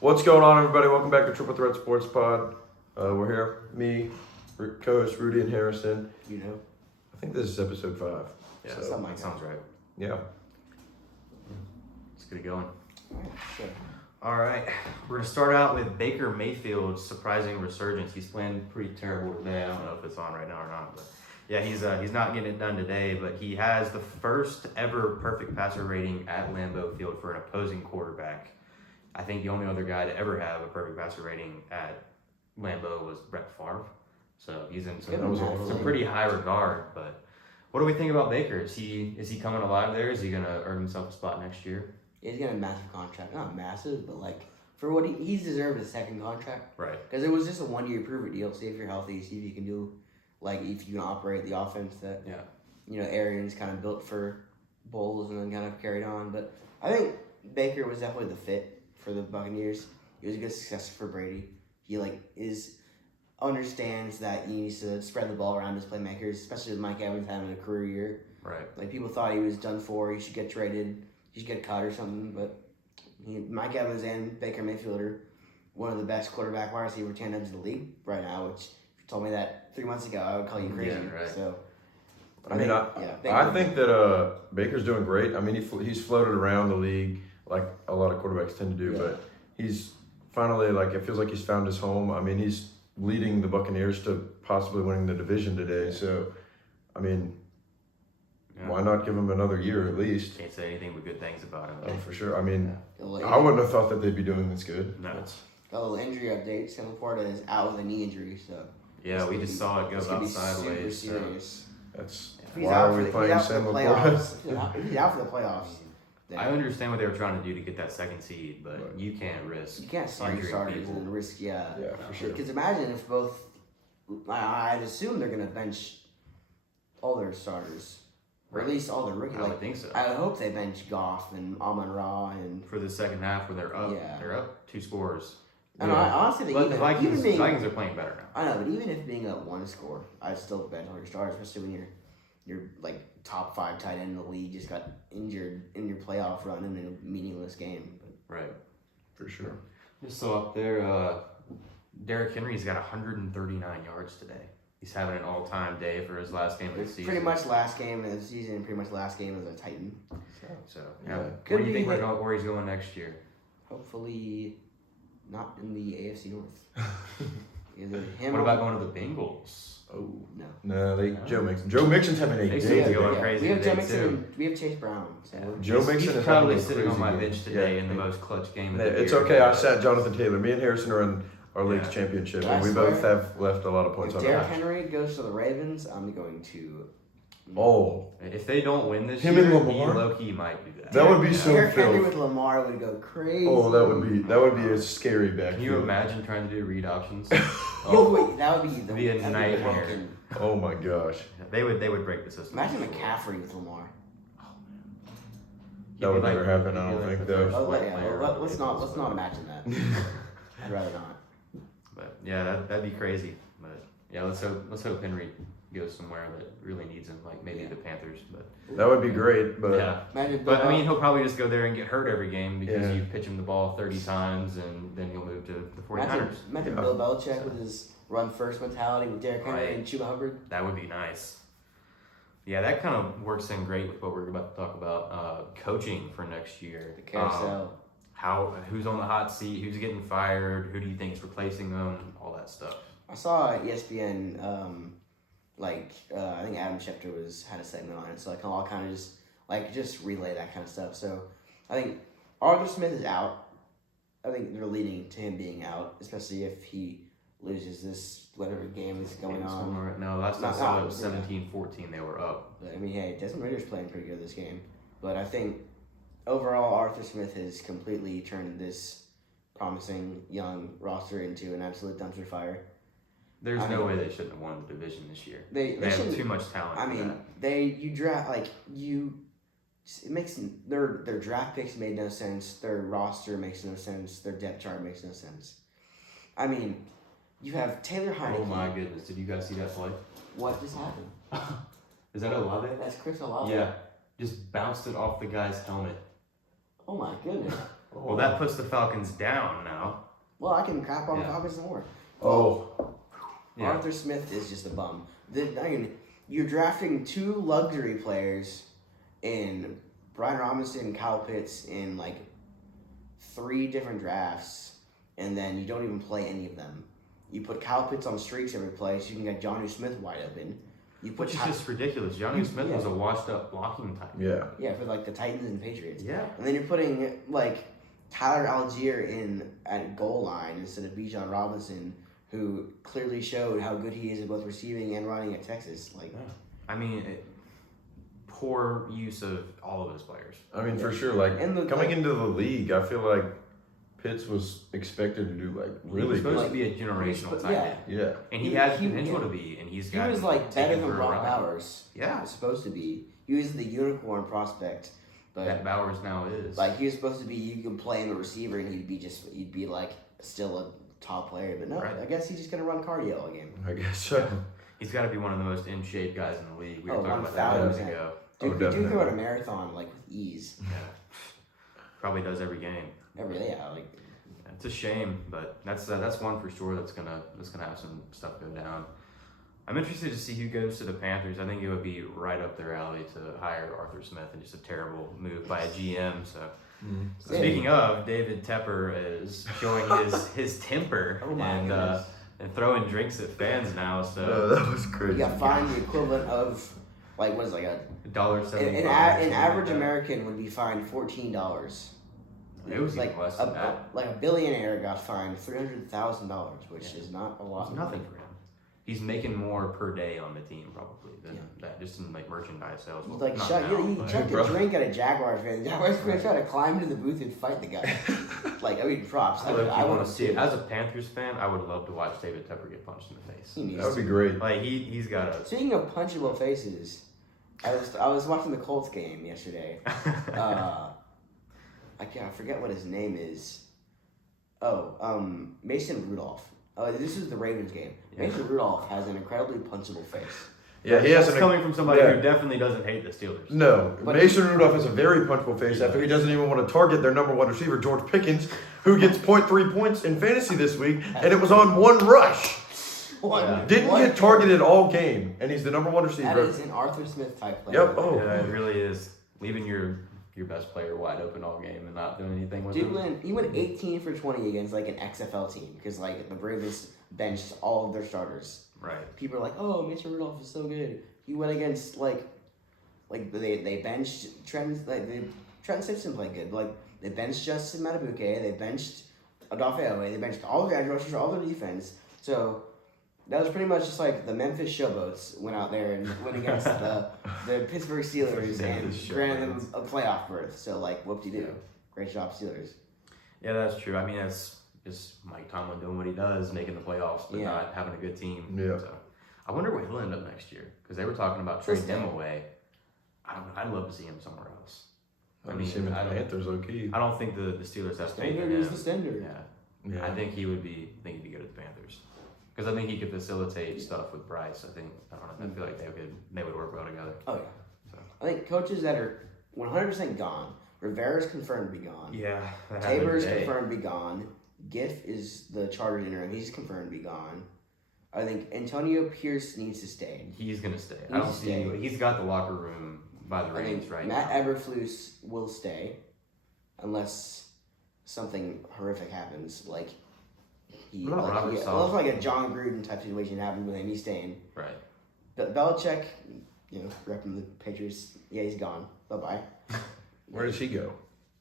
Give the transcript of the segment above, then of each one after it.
What's going on, everybody? Welcome back to Triple Threat Sports Pod. We're here, me, co-host Rudy and Harrison. You know? I think this is episode 5. Yeah, So, something like that sounds right. Yeah. Let's get it going. Alright, sure. All right, we're gonna start out with Baker Mayfield's surprising resurgence. He's playing pretty terrible today. I don't know if it's on right now or not, but yeah, he's not getting it done today. But he has the first ever perfect passer rating at Lambeau Field for an opposing quarterback. I think the only other guy to ever have a perfect passer rating at Lambeau was Brett Favre. So he's in some pretty high regard. But what do we think about Baker? Is he coming alive there? Is he gonna earn himself a spot next year? He's got a massive contract. Not massive, but like, for what he's deserved a second contract. Right. Because it was just a 1-year prove-it deal. See if you're healthy, see if you can do, like, if you can operate the offense that, Arians kind of built for Bowles and then kind of carried on. But I think Baker was definitely the fit for the Buccaneers. He was a good successor for Brady. He, understands that he needs to spread the ball around his playmakers, especially with Mike Evans having a career year. Right. Like, people thought he was done for. He should get traded. He should get cut or something. But Mike Evans and Baker Mayfield are one of the best quarterback wide receiver tandems in the league right now, which if you told me that 3 months ago, I would call you crazy. Yeah, right. So, but I think that Baker's doing great. I mean, he's floated around the league like a lot of quarterbacks tend to do, but he's finally, it feels like he's found his home. I mean, he's leading the Buccaneers to possibly winning the division today. So, I mean, why not give him another year at least? Can't say anything but good things about him. Oh, for sure. I mean, I wouldn't have thought that they'd be doing this good. No. A little injury update. Sam Laporta is out with a knee injury, so. Yeah, we just saw it go out sideways. Super serious. That's If why are we playing Sam Laporta? If he's out for the playoffs. I understand what they were trying to do to get that second seed, but you can't risk. You can't start your starters and risk, Yeah, for sure. Because imagine if both. I'd assume they're going to bench all their starters. Or at least all the rookies. I would think so. I hope they bench Goff and Amon-Ra and For the second half where they're up 2 scores. And honestly, But the Vikings are playing better now. I know, but even if being up 1 score, I'd still bench all your starters, especially when you're like top 5 tight end in the league just got injured in your playoff run in a meaningless game. Right. For sure. Just so up there, Derrick Henry's got 139 yards today. He's having an all-time day for his last game of the season. Pretty much last game of the season, pretty much last game as a Titan. So where do you think where he's going next year? Hopefully not in the AFC North. Either him What about going to the Bengals? Oh. No. Joe Mixon. Joe Mixon's having a They day seem to go today. crazy We have Joe today, Mixon too. and we have Chase Brown. So Joe Mixon He's is probably having a sitting on crazy my game. bench today in the most clutch game of the year. It's okay. I sat Jonathan Taylor. Me and Harrison are in our league's championship, and we both have left a lot of points if on Derrick that. Henry goes to the Ravens, I'm going to. Oh, If they don't win this Him year, and he Lamar? low-key might do that. That would be so Derrick Henry filth. with Lamar would go crazy. Oh, that would be a scary backfield. Can you imagine trying to do read options? Oh, wait, that would be Be a nightmare. Oh my gosh, They would break the system. Imagine McCaffrey with Lamar. that would never happen. I don't think though. Let's not imagine that. I'd rather not. But yeah, that'd be crazy. But yeah, let's hope Henry goes somewhere that really needs him, like maybe the Panthers. But That would be great, but yeah. Imagine But I mean, he'll probably just go there and get hurt every game because Yeah. you pitch him the ball 30 times and then he'll move to the 49ers. Imagine Bill Belichick with his run first mentality with Derrick Henry and Chuba Hubbard. That would be nice. Yeah, that kind of works in great with what we're about to talk about, coaching for next year. The carousel. Who's on the hot seat? Who's getting fired? Who do you think is replacing them? All that stuff. I saw ESPN. I think Adam Schefter had a segment on it, so I'll kind of just relay that kind of stuff. So I think Arthur Smith is out. I think they're leading to him being out, especially if he loses this whatever game is going on. No, last time I saw it was 17-14. They were up. But I mean, hey, Desmond Ritter's playing pretty good this game. But I think overall, Arthur Smith has completely turned this promising young roster into an absolute dumpster fire. There's no way they shouldn't have won the division this year. They have too much talent. I mean, it makes their draft picks made no sense. Their roster makes no sense. Their depth chart makes no sense. I mean, you have Taylor Heineke. Oh my goodness! Did you guys see that play? What just happened? Is that Olave? That's Chris Olave. Yeah, just bounced it off the guy's helmet. Oh my goodness. Well, that puts the Falcons down now. Well, I can crap on Yeah. Falcons some more. Oh, Yeah. Arthur Smith is just a bum. You're drafting 2 luxury players in Brian Robinson and Kyle Pitts in like 3 different drafts, and then you don't even play any of them. You put Kyle Pitts on streaks every play, so you can get Jonnu Smith wide open. You put Which is just ridiculous. Johnny Smith was a washed-up blocking type. yeah. for like the Titans and Patriots. Yeah. And then you're putting like Tyler Algier in at goal line instead of Bijan Robinson, who clearly showed how good he is at both receiving and running at Texas. Like, I mean, poor use of all of his players. I mean, for sure. Like And coming into the league, I feel like Pitts was expected to do like He really was supposed good. to be a generational tight end. Yeah. And he He- has he- potential yeah. to be, and he's he got was like better taken than for a Brock ride. Bowers. Yeah. Was supposed to be. He was the unicorn prospect, but That Bowers now is. like he was supposed to be. You could play him a receiver, and he'd be like still a top player. But no, Right. I guess he's just gonna run cardio all game. I guess so. He's got to be one of the most in shape guys in the league. We were Oh, talking about that a minute 1000%. ago. Dude, Oh, could do definitely. throw a marathon like with ease. Yeah. Probably does every game. Every day, like It's a shame, but that's one for sure that's gonna have some stuff go down. I'm interested to see who goes to the Panthers. I think it would be right up their alley to hire Arthur Smith, and just a terrible move by a GM. So, Yeah. speaking of, David Tepper is showing his temper Oh my and goodness. and throwing drinks at fans now. No, So that was you crazy. got fined the equivalent of like what is it, like $1.75. an average American would be fined $14. It was like even less than that. like a billionaire got fined $300,000, which is not a lot. It's of nothing money. for him. He's making more per day on the team probably than Yeah. that, just in like merchandise sales. He Well, like not shut, now, he but- chucked a Bro. drink at a Jaguars fan. The Jaguars fan tried to climb into the booth and fight the guy. Like, I mean, props. I I want would to see it. As a Panthers fan, I would love to watch David Tepper get punched in the face. He needs That would to. be great. Like he's got a. Speaking of punchable faces, I was watching the Colts game yesterday. I forget what his name is. Mason Rudolph. This is the Ravens game. Yeah. Mason Rudolph has an incredibly punchable face. Yeah, he has That's an coming from somebody yeah. who definitely doesn't hate the Steelers. No, But- Mason Rudolph has a very punchable face after he doesn't even want to target their number 1 receiver, George Pickens, who gets 0.3 points in fantasy this week, and it was on 1 rush. Yeah. Didn't get targeted all game, and he's the number 1 That receiver. is an Arthur Smith type player. Yep. Oh, Yeah, it really is leaving your best player wide open all game and not doing anything with him. He went 18 for 20 against like an XFL team because like the Ravens benched all of their starters. Right. People are like, "Oh, Mason Rudolph is so good." He went against like they benched Trent Simpson played good. Like they benched Justin Matabuke, they benched Odafe Owe, they benched all the edge rushers, all their defense. So that was pretty much just like the Memphis Showboats went out there and went against the Pittsburgh Steelers and Memphis granted them Showboats. a playoff berth. So like, whoop-de-doo. Great job, Steelers. Yeah, that's true. I mean, that's just Mike Tomlin doing what he does, making the playoffs, but Yeah. not having a good team. Yeah. So, I wonder where he'll end up next year because they were talking about trading him away. I'd love to see him somewhere else. I mean, him in I the don't- Panthers, low key. I don't think the Steelers have faith in Standard him. is the standard. Yeah. Yeah. I think he'd be good at the Panthers because I think he could facilitate stuff with Bryce. I don't know. I feel like they would work well together. Oh yeah. So. I think coaches that are 100% gone. Rivera's confirmed to be gone. Yeah, that happened Tabor's today. confirmed to be gone. Giff is the chartered interim. He's confirmed to be gone. I think Antonio Pierce needs to stay. He's gonna stay. He's I don't see. staying. He's got the locker room by the I reins think right Matt now. Eberflus will stay unless something horrific happens. Like What about Robert unless Saleh? like a John Gruden type situation happened with him, he's staying. Right. But Belichick, repping the Patriots, yeah, he's gone. Bye bye. Where does he go?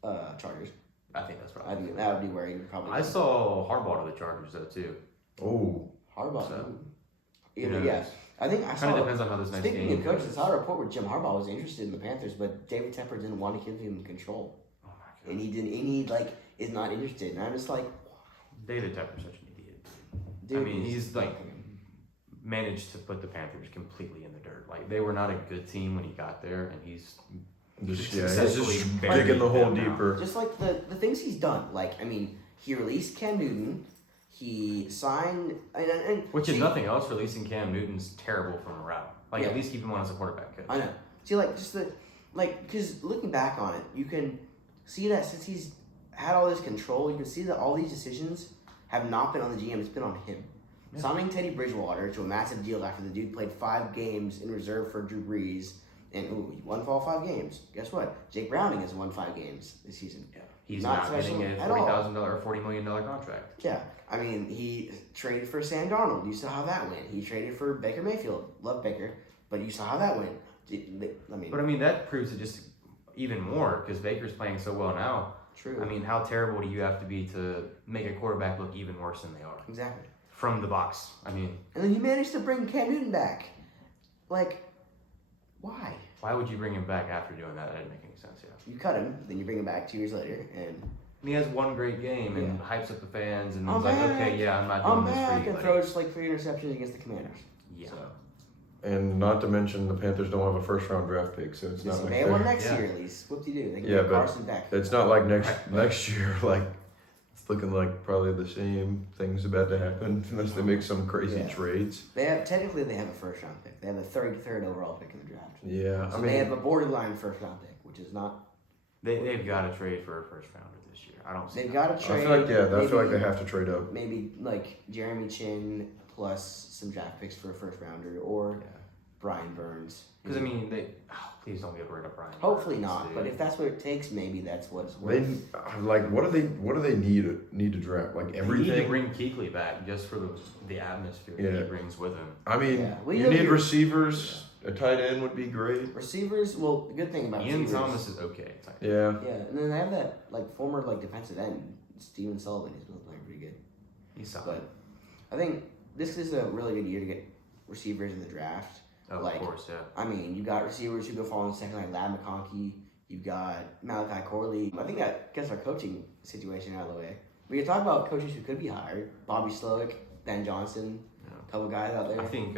Chargers. I think that's I probably. think that would be where he would probably. I go. saw Harbaugh to the Chargers though too. Oh, Harbaugh. So, Either, who yeah. knows? I think I Kind saw. of depends on how this next Speaking game of coaches, I goes. saw a report where Jim Harbaugh was interested in the Panthers, but David Tepper didn't want to give him control, Oh my god. and he didn't. And he is not interested. And I'm just like, David Tepper's such an idiot. dude. I mean, he's like managed to put the Panthers completely in the dirt. Like they were not a good team when he got there, and he's he's successfully just buried digging the hole them now. deeper. just like the things he's done. Like I mean, he released Cam Newton. He signed and Which see, is nothing else. Releasing Cam Newton's terrible from a route. Like Yeah. at least keep him on as a quarterback coach. I know. See, like just because looking back on it, you can see that since he's had all this control. You can see that all these decisions have not been on the GM. It's been on him. Yeah. Signing Teddy Bridgewater to a massive deal after the dude played 5 games in reserve for Drew Brees, and he won for all 5 games. Guess what? Jake Browning has won 5 games this season. Yeah. He's not getting a $40,000 or $40 million contract. Yeah. I mean, he traded for Sam Darnold. You saw how that went. He traded for Baker Mayfield. Love Baker. But you saw how that went. But I mean, that proves it just even more because Baker's playing so well now. True. I mean, how terrible do you have to be to make a quarterback look even worse than they are? Exactly. From the box. I mean. And then you managed to bring Cam Newton back. Like, why? Why would you bring him back after doing that? That didn't make any sense, yeah. You cut him, then you bring him back 2 years later, and he has one great game and hypes up the fans, and I'm he's like, back. okay, yeah, I'm not doing this for you, and throws like 3 interceptions against the Commanders. Yeah. So. And not to mention the Panthers don't have a first round draft pick, so it's not like they won next year at least. Whoop-de-doo. They can get Carson back. It's not like next year, like it's looking like probably the same thing's about to happen unless they make some crazy trades. They have a first round pick. They have a 33rd overall pick in the draft. Yeah, so I mean they have a borderline first round pick, which is not. They've got to trade for a first rounder this year. I don't see. They've got to trade. I feel like they have to trade up. Maybe like Jeremy Chin plus some draft picks for a first rounder or Brian Burns. Because I mean, please don't get rid of Brian. Hopefully Burns, not. dude. But if that's what it takes, maybe that's what it's worth. What do they need to draft? Like everything. They need to bring Kuechly back just for the atmosphere that he brings with him. I mean, you need receivers. A tight end would be great. Receivers, well, the good thing about Ian receivers, Thomas is okay. Yeah. Yeah, and then they have that former defensive end, Steven Sullivan. He's been playing pretty good. He's solid. But I think this is a really good year to get receivers in the draft. Oh, of course, yeah. I mean, you got receivers who go fall in the second, like Lad McConkey. You've got Malachi Corley. I think that gets our coaching situation out of the way. We can talk about coaches who could be hired. Bobby Slowick, Ben Johnson, a couple guys out there. I think,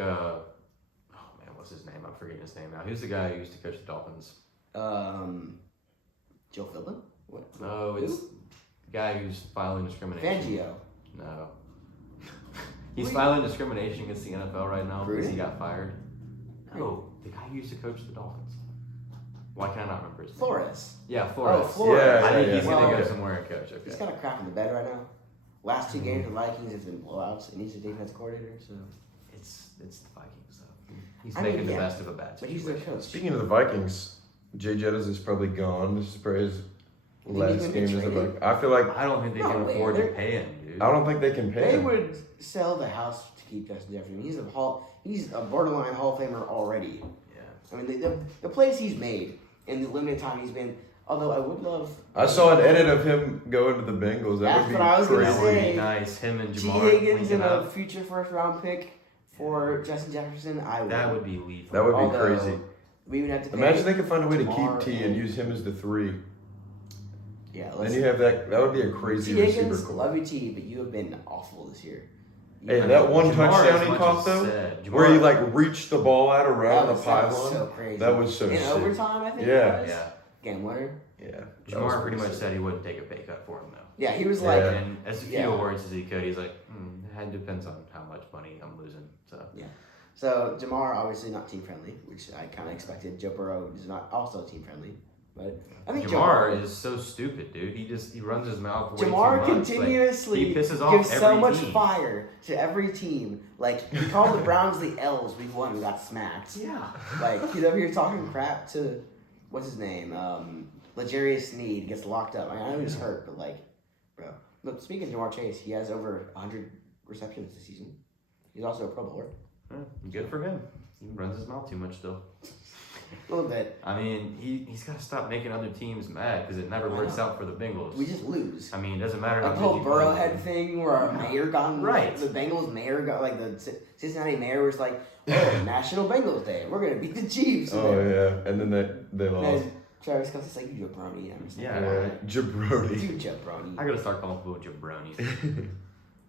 what's his name? I'm forgetting his name now. Who's the guy who used to coach the Dolphins? Joe Philbin? What? No, it's the guy who's filing discrimination. Fangio. No. He's filing discrimination against the NFL right now because he got fired. No, the guy who used to coach the Dolphins. Why can I not remember his name? Flores. Yeah, Flores. Oh, Flores. Yeah, I think he's yeah. going to go somewhere and coach. Okay. He's kind of crap in the bed right now. Last 2 games of the Vikings have been blowouts, and he's a defense coordinator, so. It's the Vikings, though. He's making the best of a bad situation. But he's their coach. Speaking of the Vikings, Jay Jettis is probably gone. This is probably his last game as a Viking. I feel like I don't think they can afford to pay him, dude. I don't think they can pay They him. would sell the house to keep Justin Jefferson. He's a borderline Hall of Famer already. Yeah. I mean, the plays he's made in the limited time he's been. Although I would love. I saw an edit of him going to the Bengals. That would be what I was gonna crazy. That would say. be nice. Him and T. Jamar Higgins linking and a up. future first round pick for Justin Jefferson. That would be lethal. That would be Although, crazy. We would have to pay Imagine they could find a way to Jamar keep T and use him as the 3. Yeah, Then you have that. That would be a crazy T. receiver Higgins, core. love you, T, but you have been awful this year. Hey, that one Jamar, touchdown as he much caught as though, said, where he Jamar- reached the ball out around the That pylon. was so crazy. That was so in sick. overtime, I think. Yeah. it was. Yeah. Game winner. Yeah. that was Jamar pretty much sick. said he wouldn't take a pay cut for him, though. Yeah, he was Yeah. like, And as few Yeah. words as he could, he's like, it depends on how much money I'm losing. So so Jamar obviously not team friendly, which I kind of expected. Joe Burrow is not also team friendly, but I think Jamar is so stupid, dude. He runs his mouth way Jamar too much. continuously He pisses off gives so every much team. fire to every team. Like he called the Browns the L's week 1 and got smacked. Yeah. Like he's over here talking crap to what's his name, L'Jarius Sneed gets locked up. I know he's hurt, but like, bro. Look, speaking of Jamar Chase, he has over 100 receptions this season. He's also a Pro Bowler. Good for him. He runs his mouth too much still. A little bit. I mean, he's got to stop making other teams mad because it never works out for the Bengals. We just lose. I mean, it doesn't matter Like how the whole good you play. Burrowhead thing where our mayor got Right. the Bengals mayor got like the Cincinnati mayor was like, oh, National Bengals Day, we're gonna beat the Chiefs. Oh yeah, and then they lost. And Travis Kelce's like, you jabroni. I'm just like, Yeah. Jabroni. you jabroni. I gotta start calling people jabronis.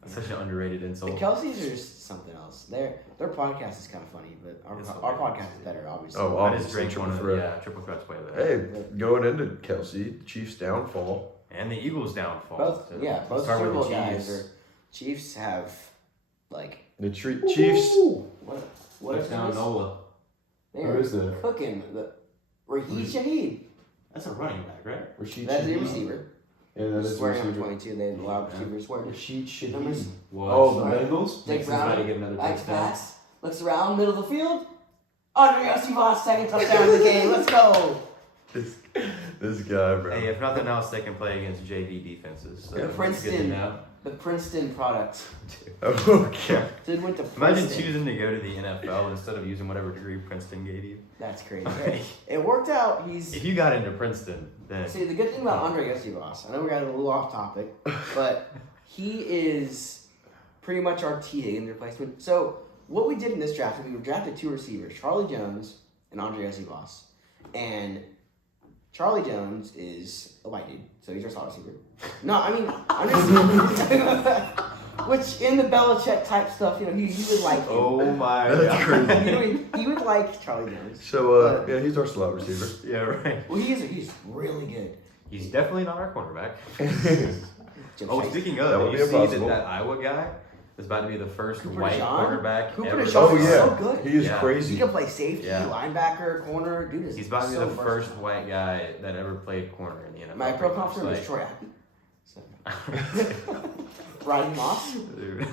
That's such an underrated The insult. Kelce's are just something else. Their podcast is kind of funny, but It's our hilarious. podcast is better, obviously. Oh, That obviously, is Drake triple one of threat. triple threats way of Hey, going into Kelsey, the Chiefs' downfall. And the Eagles' downfall. both So both start Super with Bowl the guys Chiefs. are Chiefs have like The Chiefs. what is Touchdown this? Nola. They Who are is that? cooking the Raheem Shaheed. That's a running back, right? Rashid That's the Shaheed. receiver. And then it's Swearing on receiver. 22, they allow receivers swearing. Rashid Shaheed. Numbers. Oh, the Right. Bengals? Jake Nixon's about to Brown, get another back to touchdown. pass, looks around, middle of the field. Andre Yosivas, second touchdown of the game. Let's go. This guy, bro. Hey, if nothing else, they can play against JV defenses. So Yeah, that's Princeton. good to know. The Princeton product. Okay. Dude went to Imagine Princeton. choosing to go to the NFL instead of using whatever degree Princeton gave you. That's crazy. It worked out. If you got into Princeton, then See, the good thing about Andre Yosivas, I know we got a little off topic, but he is pretty much our T. Higgins replacement. So what we did in this draft, we drafted 2 receivers, Charlie Jones and Andre Yosivas. And Charlie Jones is a white dude, so he's our slot receiver. No, I mean, I'm just which in the Belichick type stuff, he would like him. oh my That's god. crazy. he would like Charlie Jones. So, yeah, he's our slot receiver. Yeah, right. Well, he's really good. He's definitely not our cornerback. Jim Oh, Chase. speaking That of, would did be you see impossible. that Iowa guy is about to be the first Cooper white DeJean? cornerback Cooper ever. DeJean Oh, is yeah. so good. He is Yeah. He crazy. can play safety, Yeah. linebacker, corner. Dude is He's about to be so the first versatile. white guy that ever played corner in the NFL. My pro pretty much, confidant was like- Troy Apke. So. Ryan Moss. Dude.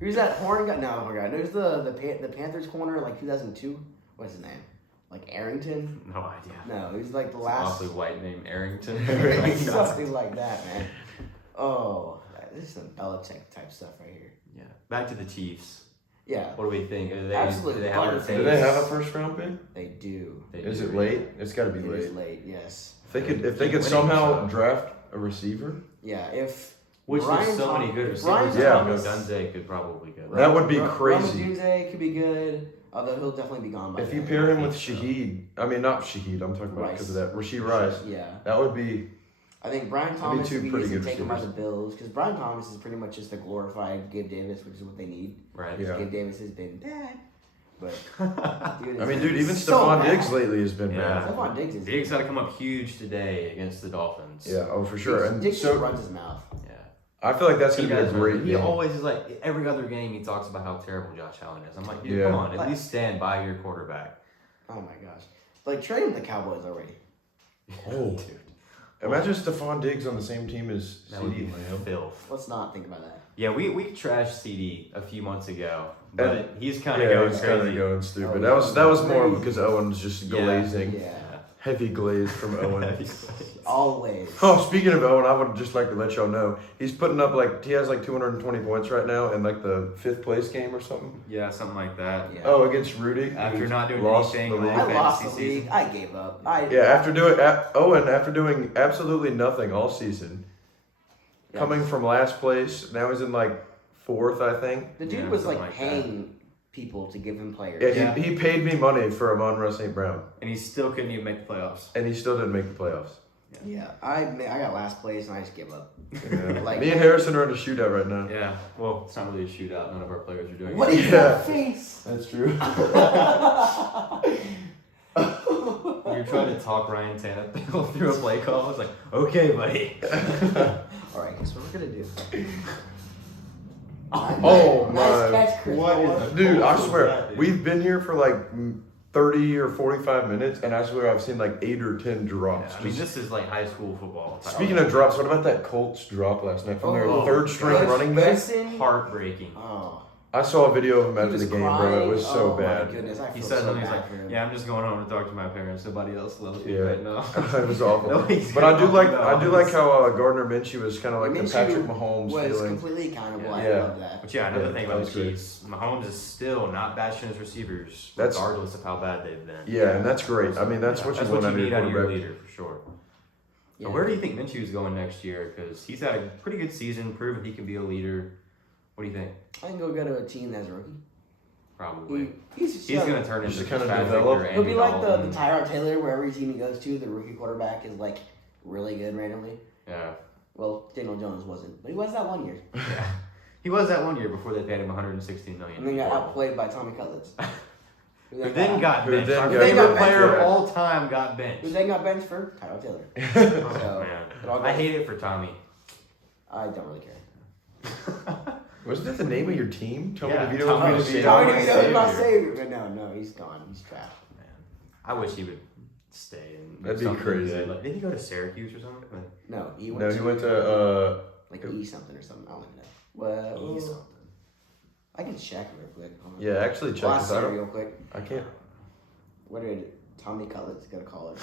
Who's that horn guy? No, oh my god. There's the Panthers corner like 2002. What's his name? Like Arrington? No idea. No, he's like the It's an last. awfully white name, Arrington. Something like that, man. Oh, this is some Belichick type stuff right here. Yeah. Back to the Chiefs. Yeah, What do we think? Are they, Absolute do they have our butterface. Do they have a first round pick? they do. They Is do. it late? It's got to be It late. is late, yes. If they could Keep winning, somehow so. draft a receiver, Yeah, if Which Brian there's so Thom- many good if receivers. Brian Yeah. Tommy Thomas- Dunze could probably go. That would be Ro- crazy. Dunze could be good, although he'll definitely be gone by if you then. pair him with I think so. Shaheed, I mean not Shaheed, I'm talking about because of that Rasheed Rice. Yeah, That would be I think Brian be Thomas two would be pretty easy to good take him by the receivers. Bills because Brian Thomas is pretty much just a glorified Gabe Davis, which is what they need. Right. Yeah. Gabe Davis has been bad, but dude, I mean, it's dude, even so Stephon bad. Diggs lately has been Yeah. bad. Stephon Diggs is Diggs got to come up huge today against the Dolphins. Yeah, oh for sure. And Diggs so just runs his mouth. Yeah. I feel like that's He gonna be a does, great He game. always is like every other game he talks about how terrible Josh Allen is. I'm like, dude, Yeah. come on, at Like- least stand by your quarterback. Oh my gosh, like trading the Cowboys already. Oh. Dude, Imagine Stephon Diggs on the same team as that would be CD Lamb. filth. Let's not think about that. Yeah, we trashed CD a few months ago, but And- he's kind of Yeah, going he's kind of crazy. going stupid. Oh, That was more crazy. because Owen's just Yeah. glazing, Yeah, heavy glaze from Owen. always. Oh, speaking of Owen, I would just like to let y'all know he's putting up he has 220 points right now in the 5th place game or something. Yeah, something like that. Yeah. Oh, against Rudy. After who's not doing lost anything the league. all I lost the fantasy league. season. I gave up. Yeah, after doing absolutely nothing all season, Yeah. coming from last place, now he's in 4th, I think. The dude Yeah, was something like like paying people to give him players. Yeah, Yeah. he paid me money for Amon-Ra St. Brown, And he still couldn't even make the playoffs. and he still didn't make the playoffs. Yeah, I got last place and I just gave up. Yeah. Like- Me and Harrison are in a shootout right now. Yeah, well, it's not really a shootout. None of our players are doing What it. is Yeah. that face? That's true. You're trying to talk Ryan Tannehill through a play call. I was like, okay, buddy. All right, guess what we're gonna do? Oh, nice my. catch, Chris. What is Moore. that? Dude, I What was swear, that, dude? we've been here for 30 or 45 minutes, and I swear I've seen 8 or 10 Yeah, drops. I mean, this is like high school football. Speaking of drops, what about that Colts drop last night from their Oh, 3rd string Coach running back? Benson. heartbreaking. Oh, I saw a video of him he after was the game, crying. bro. It was so oh, bad. My goodness, I He feel said so something. He's bad like, for him. "Yeah, I'm just going home to talk to my parents. Nobody else loves me Yeah. right now." It was awful. Nobody's But I do gonna like know. how Gardner Minshew was kind of like the Minshew Patrick Mahomes was feeling. completely accountable. I Yeah. love that. But yeah, another Yeah, thing that about was the great. Chiefs, Mahomes is still not bashing his receivers, That's- regardless of how bad they've been. Yeah, and that's great. I mean, that's what you want out of need your out of your quarterback. leader for sure. Yeah. So where do you think Minshew's going next year? Because he's had a pretty good season, proven he can be a leader. What do you think? I think he'll go to a team that's a rookie. Probably. He's He's going to turn Just into kinda Fitzpatrick develop. or He'll be Andy like the Dalton. Tyrod Taylor, where every team he goes to, the rookie quarterback is like really good randomly. Yeah. Well, Daniel Jones wasn't, but he was that one year, Yeah. He was that one year before they paid him $116 million. and then got Horrible. outplayed by Tommy Cutlets. Who then got Who benched. then Our got favorite benched. player of Yeah. all time got benched. Who then got benched for Tyrod Taylor. Oh, So, man. it all I goes- hate it for Tommy. I don't really care. Wasn't that the name of your team? Tommy Yeah, DeVito Tommy was DeVito. my Tommy savior. DeVito is my savior, but no, he's gone. He's trash. Man, I wish he would stay and That'd be something crazy. good. Like, did he go to Syracuse or something? Like, No, he No, went he to went to like E something or something. I don't even know. Well, something. I can check real quick. Hold on. yeah. Actually, check Last this out. Siri real quick. I can't. What did Tommy Cutlets go to college?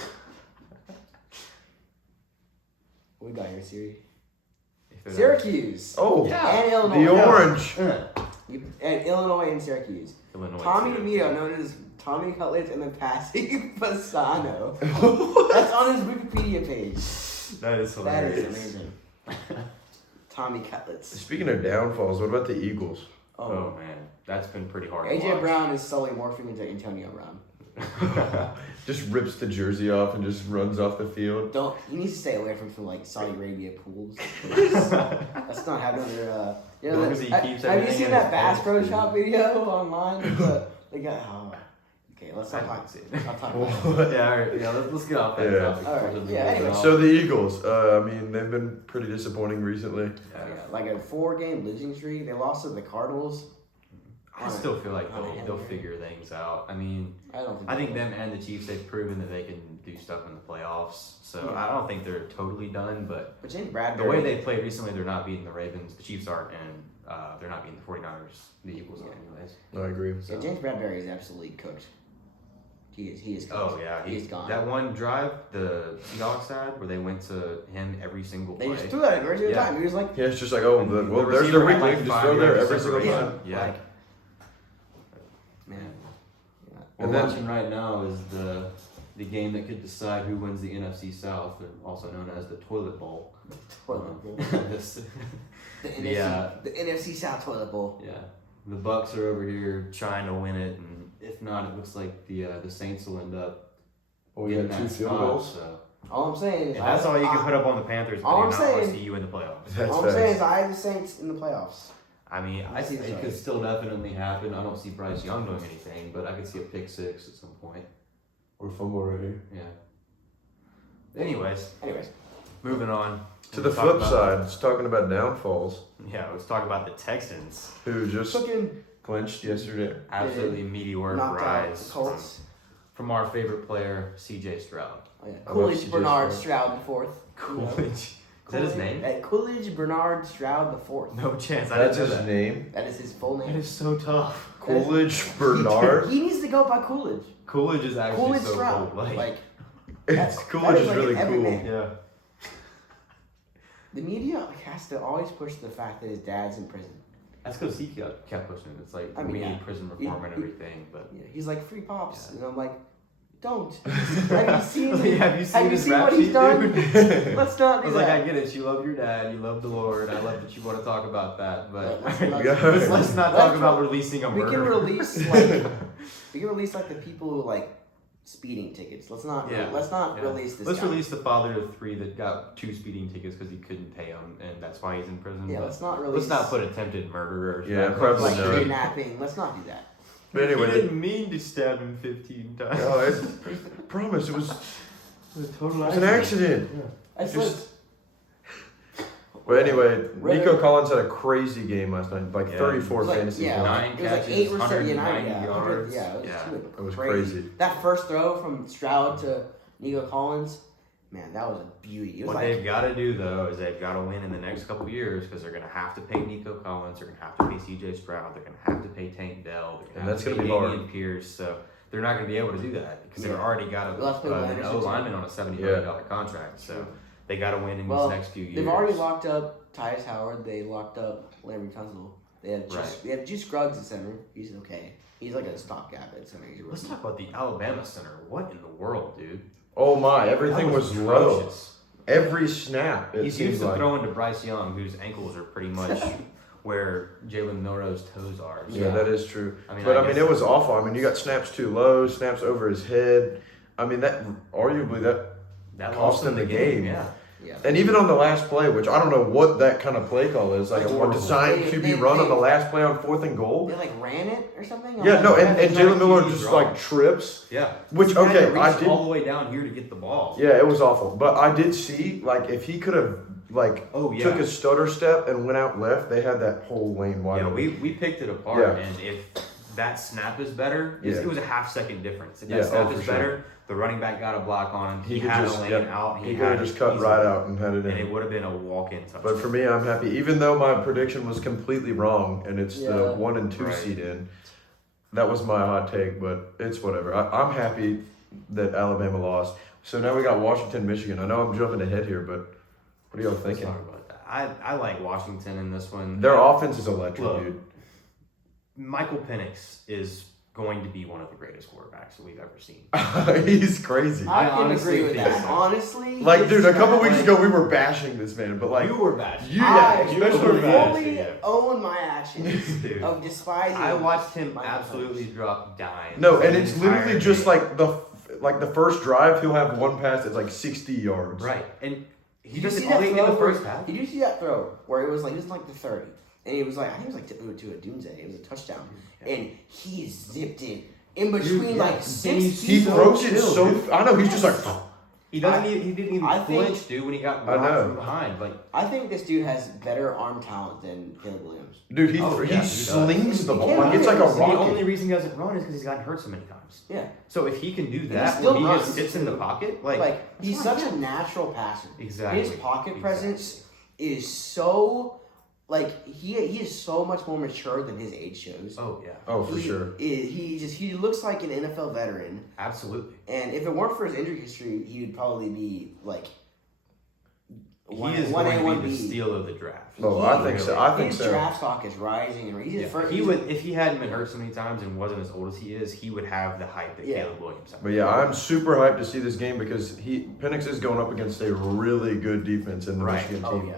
What we got here, Siri? If they're Syracuse. Oh, Yeah. And Illinois. the orange. And Illinois and Syracuse. Illinois, Tommy too. DeVito, known as Tommy Cutlets and the Passing Fasano. What? That's on his Wikipedia page. That is That hilarious. is amazing. Tommy Cutlets. Speaking of downfalls, what about the Eagles? Oh man, that's been pretty hard. to AJ watch. Brown is slowly morphing into Antonio Brown. Just rips the jersey off and just runs off the field. Don't. He needs to stay away from some like Saudi Arabia pools. Let's not have another. As long as he keeps have you everything seen in that his Bass pants, Pro dude. Shop video online? They got. Okay, let's I not talk. haven't seen I'll talk about it. Yeah, all right, yeah. Let's get off that Yeah. topic. All right, yeah, anyway. So the Eagles, I mean, they've been pretty disappointing recently. Yeah, like a 4-game losing streak. They lost to the Cardinals. I still feel like On a they'll heavier- figure things out. I mean, I don't think. I think they will. them and the Chiefs, they've proven that they can do stuff in the playoffs. So Yeah. I don't think they're totally done, but But James the Bradbury. way they played recently, they're not beating the Ravens. The Chiefs aren't, and they're not beating the 49ers. The Eagles are, anyways. I agree. Yeah, James Bradbury is absolutely cooked. He is cooked. Oh yeah, He's gone. That one drive the Seahawks had, where they went to him every single They play. just threw that every single Yeah. time. He was like, Yeah, it's just like, oh, And well, the there's receiver their weak had, link. like, Just 5 throw there yards every single separation. time. Yeah. like, man. We're And then- watching right now is the game that could decide who wins the NFC South, or also known as the Toilet Bowl. Toilet bowl. This- The Yeah. NFC South toilet bowl. yeah, the Bucks are over here trying to win it, and if not, it looks like the Saints will end up Oh, we getting got 2 that field spot. goals. So All I'm saying is if that's all you can put up on the Panthers, but all you I'm not want to saying- see you in the playoffs. That's All I'm saying is facts. I have the Saints in the playoffs. I mean, I I see think the it could Saints. still definitely happen. I don't see Bryce Young doing anything, but I could see a pick 6 at some point. Or fumble right here. Yeah. Anyways, moving on To the We'll talk flip about- side, it's talking about downfalls. Yeah, let's talk about the Texans. Who just Fucking clinched yesterday. Absolutely meteoric knocked out rise the Colts. from our favorite player, CJ Stroud. Oh, yeah. I love Coolidge CJ Bernard Stroud. Stroud the fourth. Coolidge. Is that his name? Coolidge Bernard Stroud the fourth. No chance. I That's didn't know his that. name. That is his full That name. is so tough. Coolidge Bernard. He needs to go by Coolidge. Coolidge is actually Coolidge so Stroud. cool. Like, It's that Coolidge is is like really an epic cool. name. yeah. The media has to always push the fact that his dad's in prison. That's because he kept pushing it. It's like, I mean, we yeah. need prison reform and everything, but. Yeah, he's like free pops, Yeah. and I'm like, don't. Have you seen? Have you seen, his rap what he's sheet, done? dude? Let's not I do was like, I that. get it. You love your dad. You love the Lord. I love that you want to talk about that, but Let's let's not talk let's- about releasing a we murder. can release like the people who like speeding tickets. Let's not. Yeah. Let's not Yeah. release this. Let's guy. release the father of 3 that got 2 speeding tickets because he couldn't pay them, and that's why he's in prison. Yeah, but let's not release. let's not put attempted murderer. Yeah, probably like not. kidnapping. Let's not do that. But anyway, he didn't mean to stab him 15 times. no, it's, promise it was a total an accident. I Just- slipped. But anyway, Rather- Nico Collins had a crazy game last night, like Yeah. 34 It was like- fantasy yeah, points. 9 It was like catches, 8 190 yeah, yards. Yeah, it was, Yeah. It was crazy. That first throw from Stroud to Nico Collins, man, that was a beauty. It was What like they've got to do though is they've got to win in the next couple years because they're going to have to pay Nico Collins, they're going to have to pay C.J. Stroud, they're going to have to pay Tank Dell, they're And going that's to have gonna to be pay hard. Damian Pierce. So they're not going to be able to do that because they've Yeah. already got They'll have to pay an Anderson, O too. lineman on a $70 million contract. So they got to win in Well, these next few years. they've already locked up Tyus Howard. They locked up Larry Tunsil. They have Right. They have Juice Scruggs at center. He's okay. He's like a stopgap at center. He's a Let's rookie. talk about the Alabama center. What in the world, dude? Oh my, everything That was low. atrocious. Every snap, it He's seems used to like. throwing to Bryce Young, whose ankles are pretty much where Jalen Milroe's toes are. So, Yeah, that is true. I mean, But I guess mean, it was awful. I mean, you got snaps too low, snaps over his head. I mean, that arguably that cost lost them the game. Yeah. Yeah. and even on the last play, which I don't know what that kind of play call is, like a Horrible. designed They- QB they- run on they- the last play on 4th and goal. They like ran it or something. Yeah, no, and it's Jalen not a Miller QB just draw. like trips. Yeah. Which, He had to okay, reach I did. all the way down here to get the ball. Yeah, it was awful. But I did see, like, if he could have, like, Oh yeah. took a stutter step and went out left, they had that whole lane wide Yeah, open. we picked it apart, Yeah. and if that snap is better, Yeah. it was a half-second difference. If that Yeah, snap for is sure. better, the running back got a block on him. He could had just a lane yep. out. He could have just cut easily, right out and had it and it in. would have been a walk-in touchdown. But for me, I'm happy. Even though my prediction was completely wrong, and it's the Yeah. 1 and 2 Right. seed in, that was my hot take. But it's whatever. I'm happy that Alabama lost. So now we got Washington, Michigan. I know I'm jumping ahead here, but what are y'all Let's thinking? talk about that. I like Washington in this one. Their offense is electric, Look, dude. Michael Penix is going to be one of the greatest quarterbacks that we've ever seen. He's crazy. I I can honestly agree with think that. so. Honestly, Like, his dude, a couple draft- weeks ago we were bashing this man, but like You were bad. I especially were bad. fully Yeah. own my actions Dude. of despising. I watched him Michael absolutely Penix. drop dimes. no, and the it's entire literally just game. like the first drive, he'll have one pass that's like 60 yards. Right, and he Did you does see it all that in throw the where- first half. Did you see that throw where it was like the 30, and he was like, I think it was like to a Doomsday. It was a touchdown, and he zipped it in between Dude, yeah. like And six. He So throws it chill, so. dude. I know he's just like. He doesn't. I- Even, he didn't even I think- flinch, dude, when he got I rocked know. from behind. Like, I think this dude has better arm talent than Caleb Williams. Dude, he Oh, he yeah, he does. slings the He ball. can. Like, it's like a The the rocket. only reason he doesn't run is because he's gotten hurt so many times. Yeah, So if he can do he that, still when he runs, just sits in the pocket, like he's that's such not a natural passer. Exactly. His pocket Exactly. presence is so like he is so much more mature than his age shows. Oh yeah, Oh, for He sure. he looks like an NFL veteran, absolutely. and if it weren't for his injury history, he would probably be like He is going to be the steal of the draft. Oh, I think so. I think his so. draft stock is rising, and he's Yeah, the first. he would if he hadn't been hurt so many times and wasn't as old as he is. He would have the hype that Yeah. Caleb Williams had. But yeah, I'm super hyped to see this game because Penix is going up against a really good defense in the Right. Michigan Oh team. yeah.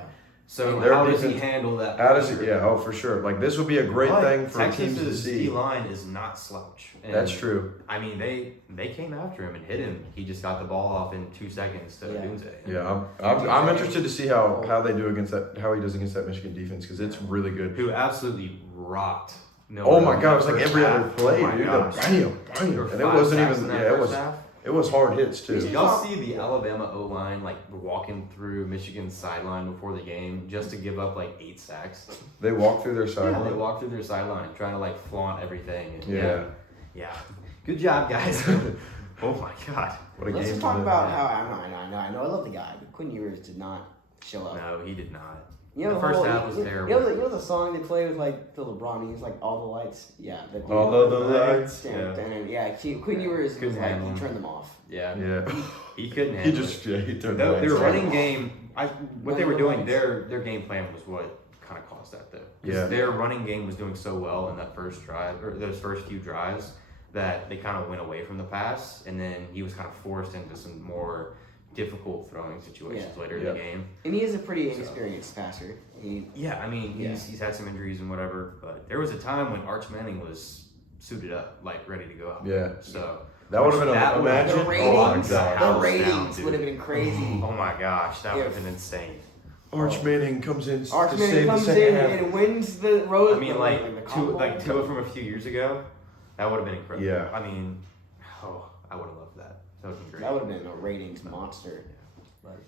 So Their how does he defense- handle that? How does it? pressure? Yeah, oh for sure. Like this would be a great But thing for teams to Texas's see. D line is not slouch. And, That's true. I mean, they came after him and hit him. He just got the ball off in 2 seconds to Yeah. Doomsday. Yeah, I'm interested to see how they do against that, how he does against that Michigan defense because it's really good. Who absolutely rocked. Oh my Miller god, it was like first every other half. play, Oh my dude. gosh. Bam, There bam. were And it 5 wasn't sacks even. in that Yeah, first half. it was hard hits Did too. y'all see the Alabama O line like walking through Michigan's sideline before the game just to give up like 8 sacks? They walked through their Yeah, sideline. they walked through their sideline trying to like flaunt everything. And Yeah. yeah. Good job, guys. Oh my god. What a Let's game just to talk live. about how I know I love the guy, but Quinn Ewers did not show up. No, he did not. You know, The first whole- half was you terrible. You know the song they play with like the LeBron memes, like all the lights. Yeah, that All of the lights. Quinn Ewers was Couldn't like handle he him. turned them off. Yeah. Yeah. He couldn't He handle just it. he turned Their the lights their on. running game, what they were doing, Lights. their game plan was what kind of caused that though. 'Cause Yeah. Their running game was doing so well in that first drive or those first few drives that they kind of went away from the pass, and then he was kind of forced into some more difficult throwing situations Yeah. later in Yeah. the game. And he is a pretty inexperienced passer. Yeah, I mean he's had some injuries and whatever, but there was a time when Arch Manning was suited up, like ready to go out. Yeah. So That would have been That would- imagine. The Oh my ratings, God. the House ratings down, dude. would have been crazy. oh my gosh, that would have If- been insane. Arch Manning comes in to Archman save the comes second in half. and wins the Rose. I mean, the like Combo. Tua from a few years ago, that would have been incredible. Yeah. I mean, I would have loved that. That would have been great. That would have been a ratings monster.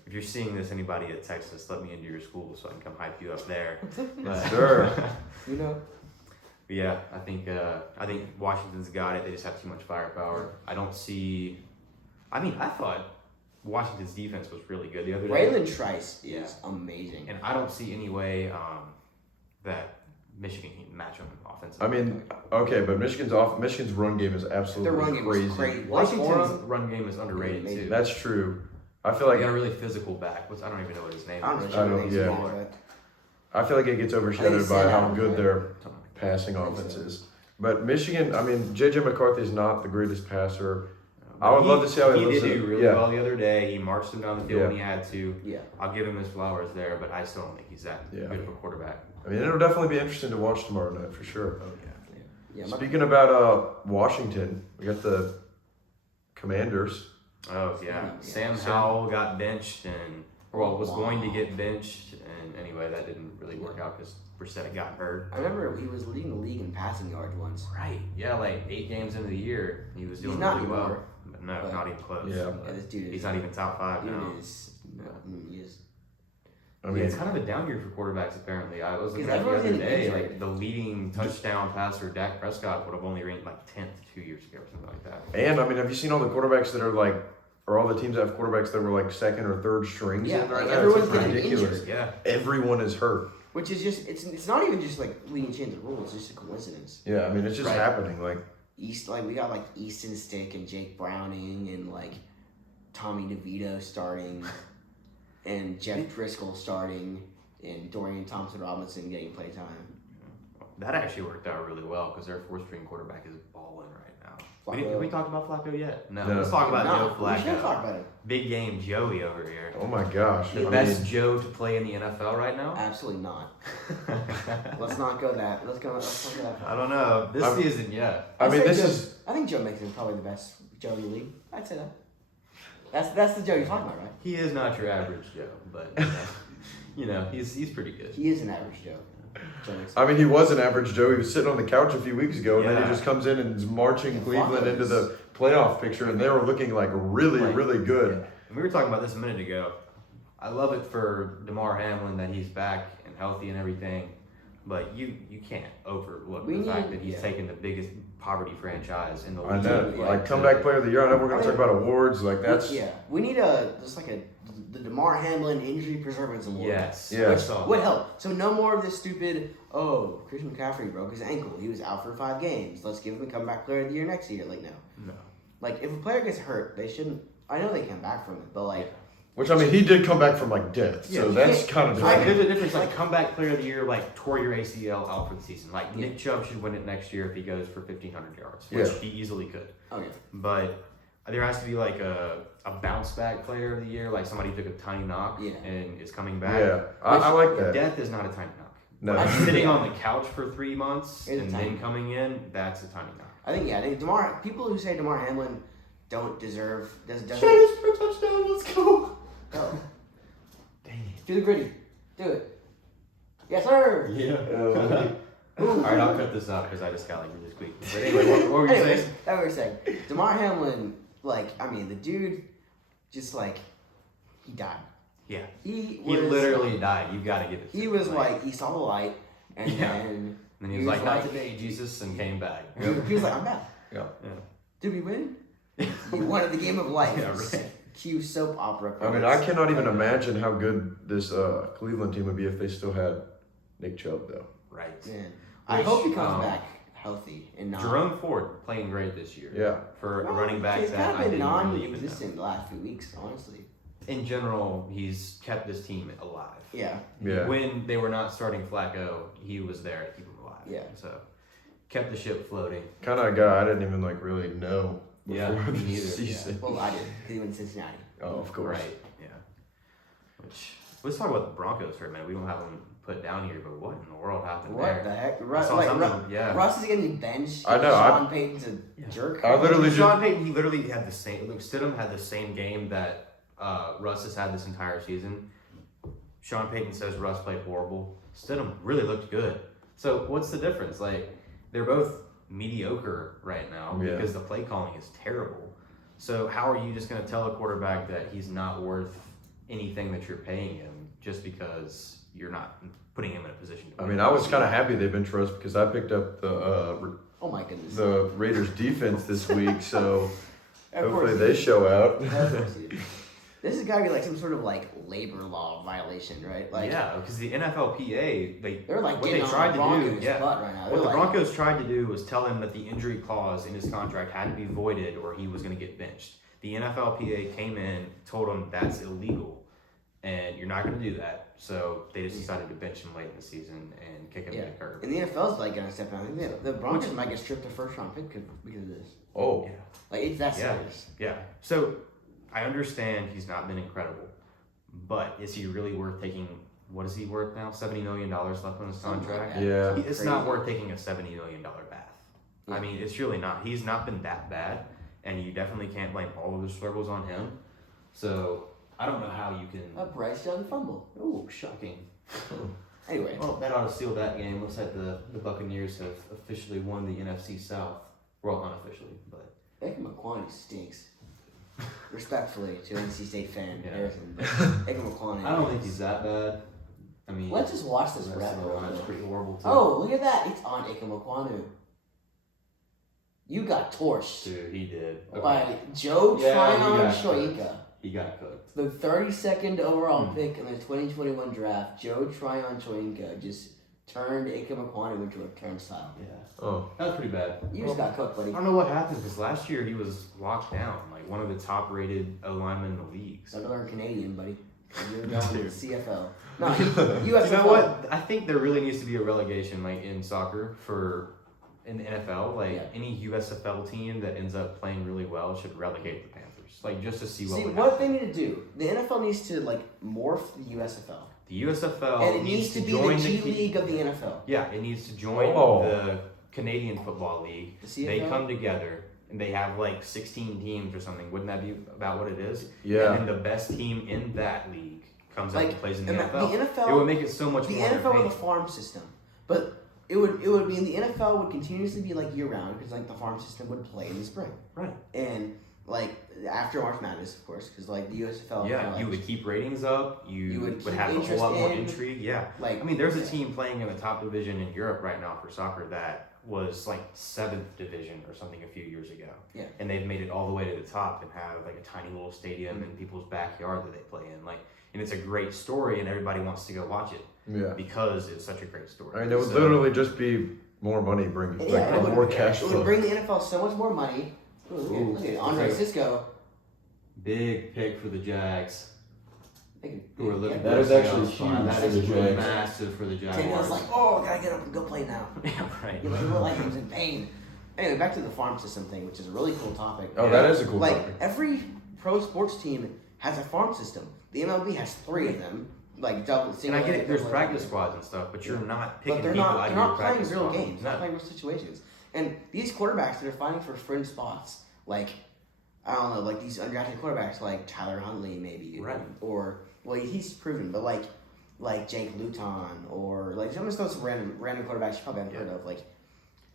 If you're seeing this, anybody at Texas, let me into your school so I can come hype you up there. But, Sure. You know, but yeah, I think Washington's got it. They just have too much firepower. I don't see. I mean, I thought Washington's defense was really good the other day. Braylon Trice Yeah. is amazing. And I don't see any way that Michigan can match them offensively. I mean, okay, but Michigan's run game is absolutely Their run game crazy. is crazy. Washington's Forum, run game is underrated Amazing. too. That's true. I feel They like got a really physical back. I don't even know what his name I don't is. know. I don't- names yeah. either, I feel like it gets overshadowed Sam by how Adams, good right? their Something like that. passing offense is. But Michigan, I mean, JJ McCarthy is not the greatest passer. I would love to see how he did looks do at- really yeah. well the other day. He marched him down the field Yeah. when he had to. Yeah. I'll give him his flowers there, but I still don't think he's that Yeah. good of a quarterback. I mean, it'll definitely be interesting to watch tomorrow night for sure. Oh yeah. Yeah, Speaking about Washington, we got the Commanders. Oh yeah. Yeah. Sam Sam- Howell got benched and was going to get benched, and anyway, that didn't really work out because Brissett got hurt. I remember he was leading the league in passing yards once. Right. Yeah, like 8 games into the year, he was doing He's not really well. anymore. But no, But- not even close. Yeah. Yeah, this dude is. He's not even top 5 Dude now. is. No, he is. I mean, it's kind of a down year for quarterbacks apparently. I was looking at Because the other everyone's day, getting like the leading touchdown passer, Dak Prescott, would have only ranked like 10th 2 years ago or something like that. and I mean, have you seen all the quarterbacks that are like, or all the teams that have quarterbacks that were like second or third strings Yeah, in right like now? everyone's It's getting ridiculous. injured. Yeah. Everyone is hurt. Which is just it's not even just like leading change of rules. It's just a coincidence. Yeah, I mean, it's just Right. happening. Like, We got like Easton Stick and Jake Browning and like Tommy DeVito starting, and Jeff Driscoll starting, and Dorian Thompson Robinson getting play time. That actually worked out really well because their 4th-string quarterback is balling right now. Flacco. Have we talked about Flacco yet? No. No. Let's talk about No, Joe we should Flacco. talk about it. Big game Joey over here. oh my gosh. The I best mean, Joe to play in the NFL right now? Absolutely not. Let's not go that. Let's go that. I don't know. This I'm- season, yeah. I mean, I'd say this Joe- is. I think Joe Mixon is probably the best Joe in the league. I'd say that. That's the Joe you're talking about, right? He is not your average Joe, but you know, he's pretty good. He is an average Joe. Joe Mixon. I mean, he was an average Joe. He was sitting on the couch a few weeks ago, and then Yeah. he just comes in and is marching And Cleveland Flacco into is- the playoff picture, and they were looking like really, Like, really good. Yeah. And we were talking about this a minute ago. I love it for DeMar Hamlin that he's back and healthy and everything, but you can't overlook We the fact need- that he's yeah. taken the biggest poverty franchise in the league. I know, Yeah. like comeback player of the year. I know we're gonna talk about awards. Like that's Yeah, we need the DeMar Hamlin Injury Preservance Award. Yes. Yeah. I saw Would that. help. So no more of this stupid, oh, Christian McCaffrey broke his ankle. He was out for 5 games. Let's give him the comeback player of the year next year. Like, no. No. Like, if a player gets hurt, they shouldn't. I know they come back from it, but like, which I mean, he did come back from like death, Yeah, so you that's can't- kind of Like, different. there's a difference. Like comeback player of the year, like tore your ACL out for the season. Like Nick Chubb should win it next year if he goes for 1,500 yards, which Yeah. he easily could. okay. But there has to be like a bounce back player of the year, like somebody took a tiny knock Yeah. and is coming back. Yeah, I like that. Death is not a tiny knock. No. Like, sitting on the couch for 3 months It's a and tiny then coming in, that's a tiny knock. I think DeMar. People who say DeMar Hamlin don't deserve doesn't. for a touchdown, let's go. Oh, Dang it. do the gritty. Do it. Yes, sir. Yeah. All right, I'll cut this out because I just got like really squeaked. But anyway, what were you Anyways, saying? that we were saying. DeMar Hamlin, like, I mean, the dude, just like, he died. Yeah. He He was, literally died. You got to give it. to He him. was like, he saw the light, and Yeah. then And then he he was was like, "Not like- today, Jesus," and came back. he was like, I'm back. Yeah. Did we win? He wanted the game of life. Yeah, right. Cue soap opera. I mean, I cannot even imagine how good this Cleveland team would be if they still had Nick Chubb, though. Right. Man, I Which, hope he comes um, back healthy and not. Jerome Ford playing great this year. Yeah. For Well, a running back he's that kind I of been didn't really even know. non-existent the last few weeks, honestly. In general, he's kept this team alive. Yeah. Yeah. When they were not starting Flacco, he was there to keep them alive. Yeah. So kept the ship floating. Kind of a guy I didn't even like really know Yeah, before me the neither. season. Well, I did. Because he went to Cincinnati. Oh, of course. Right. Yeah. Which let's talk about the Broncos for a minute. We don't have them put down here, but what in the world happened What there? the heck? I saw something. Yeah. Russ is getting benched. I know, Sean Payton's a Yeah. jerk. I literally Sean Payton, he literally had the same. Luke Stidham had the same game that Russ has had this entire season. Sean Payton says Russ played horrible. Stidham really looked good. So what's the difference? Like they're both mediocre right now Yeah. because the play calling is terrible. So how are you just going to tell a quarterback that he's not worth anything that you're paying him just because you're not putting him in a position to I win? mean, I was kind of happy they've been trust because I picked up Oh my goodness. the Raiders defense this week, so Of hopefully course. they show out. Of course he did. This has got to be like some sort of like labor law violation, right? Like yeah, because the NFLPA, they're like what getting they on tried the to do, Broncos' yeah. butt right now. What They're the like, Broncos tried to do was tell him that the injury clause in his contract had to be voided or he was going to get benched. The NFLPA came in, told him that's illegal, and you're not going to do that. So they just decided to bench him late in the season and kick him Yeah. to the curb. And the NFL's like gonna step down. I think the Broncos might get stripped a first round pick because of this. Oh, Yeah, Like it's that Yeah. serious. yeah. So I understand he's not been incredible, but is he really worth taking? What is he worth now? $70 million left on his Something like contract. that. Yeah. Something It's not crazy. worth taking a $70 million bath. I Yeah. mean, it's really not. He's not been that bad, and you definitely can't blame all of his struggles on him. So I don't know how you can. A Bryce Young fumble. Oh, shocking. Anyway, Well, that ought to seal that game. Looks like the Buccaneers have officially won the NFC South. Well, unofficially, but Baker McQuarrie stinks. Respectfully to NC State fan Yeah. Harrison, but Baker McQuarrie. I don't think he's that bad. I mean, Let's just watch this the rep. rest of the line's pretty horrible too. Oh, look at that! It's on Ikemokwanu. You got torched Dude, he did. by Joe Yeah, he Tryon got Shoyinka. He got cooked. The 32nd overall pick in the 2021 draft, Joe Tryon Shoyinka just turned Ikemokwanu into a turnstile. Yeah. Oh, That was pretty bad. You just got cooked, buddy. I don't know what happened because last year he was locked down, like one of the top rated linemen in the league. So another Canadian, buddy. You're going to the CFL. No, USFL. USFL. You know what? I think there really needs to be a relegation, like in soccer, in the NFL. Like Yeah. any USFL team that ends up playing really well should relegate the Panthers, like just to see what. See, would what happen. they need to do, the NFL needs to like morph the USFL. The USFL and it needs to be the join G League of the NFL. Yeah, it needs to join Oh. the Canadian Football League. The CFL? They come together and they have like 16 teams or something. Wouldn't that be about what it is? yeah. And then the best team in that league comes out Like, and plays in the and NFL. the NFL It would make it so much the more NFL with a entertaining. farm system, but it would be in the NFL would continuously be like year round because like the farm system would play in the spring, Right. and like after March Madness, of course, because like the USFL. Yeah, kinda, you like, would keep ratings up. You would would keep have a whole interest lot more in- intrigue. Yeah. like I mean, there's a team playing in the top division in Europe right now for soccer that was like 7th division or something a few years ago. Yeah. And they've made it all the way to the top and have like a tiny little stadium in people's backyard that they play in. Like, and it's a great story and everybody wants to go watch it Yeah. because it's such a great story. I mean, it would So- literally just be more money bringing, Yeah, like it would- more cash It would flow. bring the NFL so much more money. Ooh, Ooh. look at Andre Okay. Sisco. Big pick for the Jags, who are looking That for is a actually playoff spot. huge That for is the Jags. massive for the Tannehill's Jaguars. like, oh, gotta get up and go play now. Yeah, right. You look like he was in pain. Anyway, back to the farm system thing, which is a really cool topic. Oh, that is a cool Like topic. every pro sports team has a farm system. The MLB has 3 of them, like double, And single. I get it, there's double, practice squads and stuff, but you're not picking but they're people not. out They're of your not playing practice real squad. games. They're No. not playing real situations. And these quarterbacks that are fighting for fringe spots, like I don't know, like these undrafted quarterbacks, like Tyler Huntley, maybe, Right. Or well, he's proven, but like Jake Luton, or like I'm just throw some random quarterbacks you probably haven't heard of, like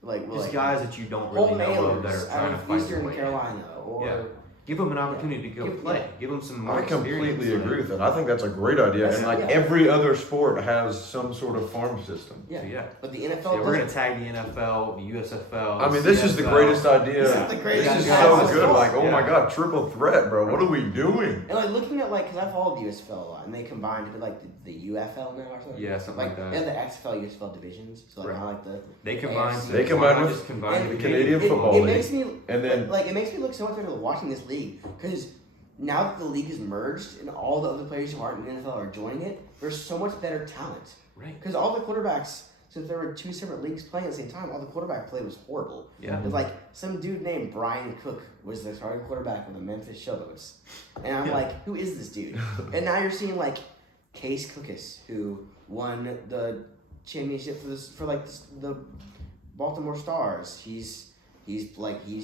Just like guys that you don't Cole really know of that Mailers are trying to out of fight their Eastern way in. Carolina, or Yeah. Give them an opportunity to go Give- play. yeah. Give them some more I completely experience. agree with that. I think that's a great idea, and like Yeah. every other sport has some sort of farm system. yeah. So, yeah. But the Yeah, NFL we're gonna doesn't. tag the NFL, the USFL. I mean, this is the CFL. greatest idea. This is the greatest This is idea. so Yeah. good. Like, oh my Yeah. god, triple threat, bro. What are we doing? And like looking at like, cause I followed the USFL a lot, and they combined to like the UFL now or something. Yeah, something like that. They have the XFL, USFL divisions. So like Right. I like the. They combine. AFC. They combine why not with just combine and the the Canadian it, Football it League. makes me And then like it makes me look so much better watching this league because now that the league is merged and all the other players who aren't in the NFL are joining it, there's so much better talent. Right. Because all the quarterbacks, since there were 2 separate leagues playing at the same time, all the quarterback play was horrible. Yeah. It was like some dude named Brian Cook was the starting quarterback of the Memphis Showboats, and I'm Yeah. like, who is this dude? And now you're seeing like Case Cookus, who won the championship for the Baltimore Stars. He's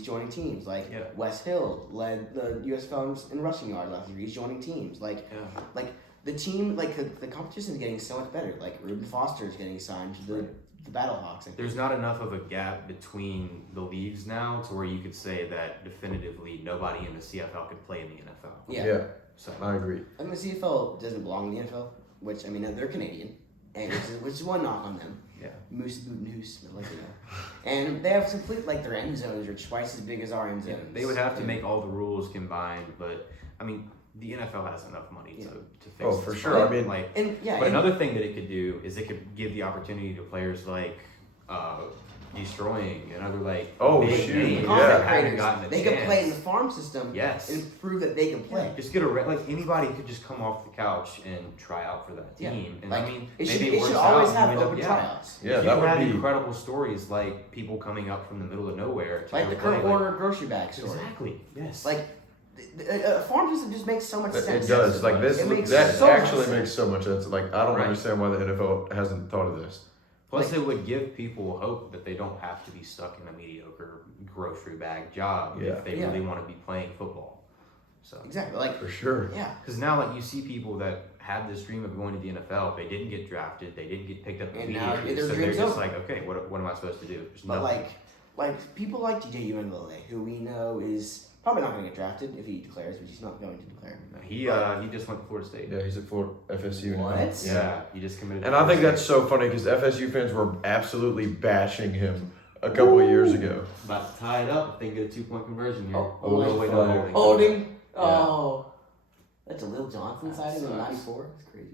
joining teams. Like Yeah. Wes Hill led the USFL in rushing yard last year. He's joining teams. Like Yeah. the team, like the competition is getting so much better. Like Reuben Foster is getting signed to the Battlehawks. I think. There's not enough of a gap between the leagues now to where you could say that definitively nobody in the CFL could play in the NFL. Yeah. So I agree. I mean, the CFL doesn't belong in the NFL, which I mean they're Canadian, and which is one knock on them. yeah. Moose boot noose, but like you know, and they have complete like their end zones are twice as big as our end Yeah, zones. they would have to And- make all the rules combined, but I mean, the NFL has enough money Yeah. to fix. Oh, this for sure. problem. I mean- like, And yeah, but and, another thing that it could do is it could give the opportunity to players like Destroying and other like Oh, big shoot, names yeah. that haven't creators, gotten a they chance. can play in the farm system. Yes. and prove that they can play. Just get like anybody could just come off the couch and try out for that Yeah. team. And Like, I mean, It should, maybe it works should always out, have you end up- open yeah. tryouts. Yeah, If that you would have be incredible stories like people coming up from the middle of nowhere to Like the play, Kurt Warner grocery bag story. Exactly. Yes. Like a farm system just makes so much It sense. does. Like this, It makes that so much actually sense. makes so much sense. Like I don't Right. understand why the NFL hasn't thought of this. Plus, it would give people hope that they don't have to be stuck in a mediocre grocery bag job Yeah. if they Yeah. really want to be playing football. So, Exactly. Like For sure. yeah. because now, like you see people that had this dream of going to the NFL, they didn't get drafted, they didn't get picked up And now immediately, their so they're dream's just over. like, okay, what am I supposed to do? There's But nothing. like people like TJ Uenlele, who we know is Probably not going to get drafted if he declares, but he's not going to declare. He just went to Florida State. Yeah, he's at Florida FSU now. What? Yeah, he just committed. And to I think Florida that's so funny because FSU fans were absolutely bashing him a couple of years ago. State. About to tie it up if they get a 2-point conversion here. Oh, no, my wait, God. no, Holding. Oh. That's a Lil Johnson sighting in sucks. '94. That's crazy.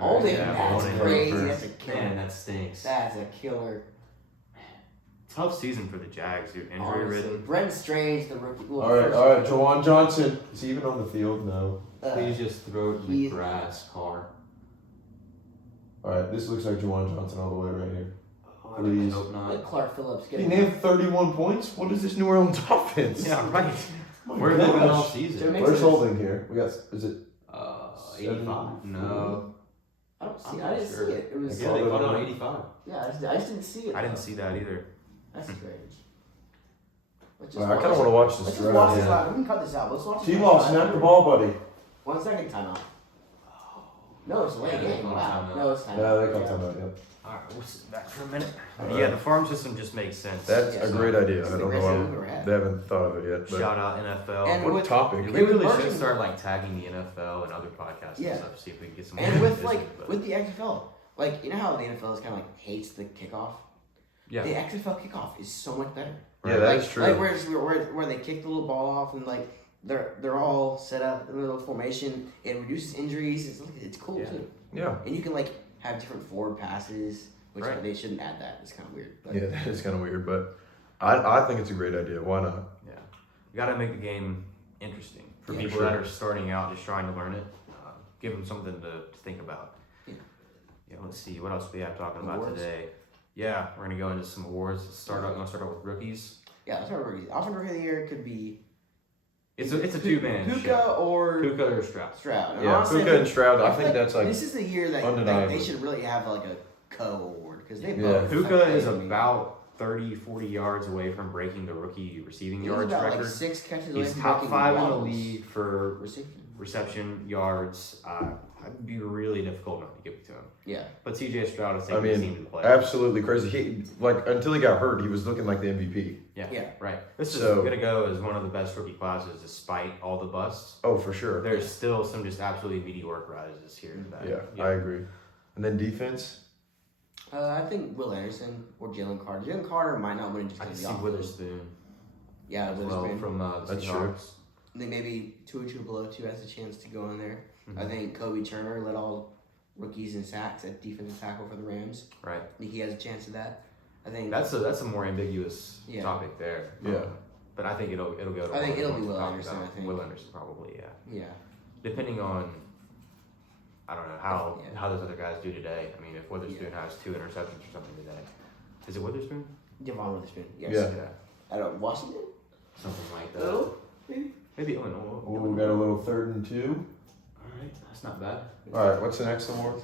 All right, Holding. yeah, That's Holding. crazy. First. That's a killer. Man, that stinks. That's a killer. Tough season for the Jags, dude. Injury Honestly. ridden. Brent Strange, the rookie. Well, All right, first- Jawan Johnson. Is he even on the field? No. Please just throw it in he- the grass, Carr. All right, this looks like Jawan Johnson all the way right here. Oh, Please. I hope not. Let Clark Phillips get He it. named 31 points. What is this New Orleans offense? Yeah, right. My Where have they been all gosh. season? Jermaine- Where's Holding here? We got. Is it? 85. No. I don't see. I'm I not didn't sure. see it. It was. Yeah, they called it on 85. Yeah, I just didn't see it. I didn't though. see that either. That's strange. Let's I kind of want to watch this Let's just drive. watch this yeah. live. We can cut this out. Let's watch this T-Ball, live. snap the ball, buddy. 1 second timeout. No, it's a late Yeah, they game. call Wow. timeout. No, it's timeout. Yeah, they call timeout. Yeah. Alright, we'll sit back for a minute. All Yeah, right. the farm system just makes sense. That's Yes. a great idea. It's I the don't know greatest thing we've ever why had. they haven't thought of it yet. But Shout out NFL. And what a with- topic. we with really the should version- start like tagging the NFL and other podcasts Yeah. and stuff. See if we can get some. And with business, like but- with the XFL, like you know how the NFL is kind of like hates the kickoff. yeah, The XFL kickoff is so much better. Yeah, that like, is true. Like where they kick the little ball off and like they're all set up in a little formation. It reduces injuries. It's cool Yeah. too. Yeah. And you can like have different forward passes, which Right. they shouldn't add that. It's kind of weird. But Yeah, that is kind of weird, but I think it's a great idea. Why not? yeah. You got to make the game interesting for Yeah, people sure. that are starting out, just trying to learn it. Give them something to think about. Yeah. Yeah. Let's see what else we have talking about Awards? today. Yeah, we're gonna go into some awards. Let's start out. With rookies. yeah, that's our rookies. Offensive rookie of the year could be It's a 2-man Puka show. or Puka or Stroud. Stroud. And Yeah, honestly, Puka and Stroud. I feel think that's like this is the year that undeniable. they should really have like a co-award because they Yeah. both. Puka is I mean, about 30, 40 yards away from breaking the rookie receiving he's yards about record. like 6 catches away He's from top breaking 5 in the Waddle's league for reception. reception yards. It'd be really difficult not to give it to him. Yeah, But CJ Stroud is I taking his mean, team to the play. absolutely crazy. He like until he got hurt, he was looking like the MVP. yeah. Right. This is So- going to go as one of the best rookie classes despite all the busts. Oh, for sure. There's still some just absolutely mediocre rises here. That, Yeah, I agree. And then defense. I think Will Anderson or Jalen Carter. Jalen Carter might not win it just I can because see of the offense. Witherspoon Yeah, as well Witherspoon. from the That's true. Seahawks. I think maybe Tua Tagovailoa has a chance to go in there. Mhm. I think Kobe Turner led all rookies in sacks at defensive tackle for the Rams. Right. I think he has a chance of that. I think That's a more ambiguous Yeah. topic there. Yeah. But I think it'll go to I think one of the it'll ones be we're Will talking Anderson, about. I think. Will Anderson probably, yeah. yeah. Depending on I don't know how Yeah. how those other guys do today. I mean if Witherspoon has 2 interceptions or something today. Is it Witherspoon? Devon Witherspoon. Yes. Yeah. I don't Washington. Something like that. Oh, maybe. Maybe Illinois. Oh, we got a little 3rd and 2. Alright, that's not bad. All right, what's the next award?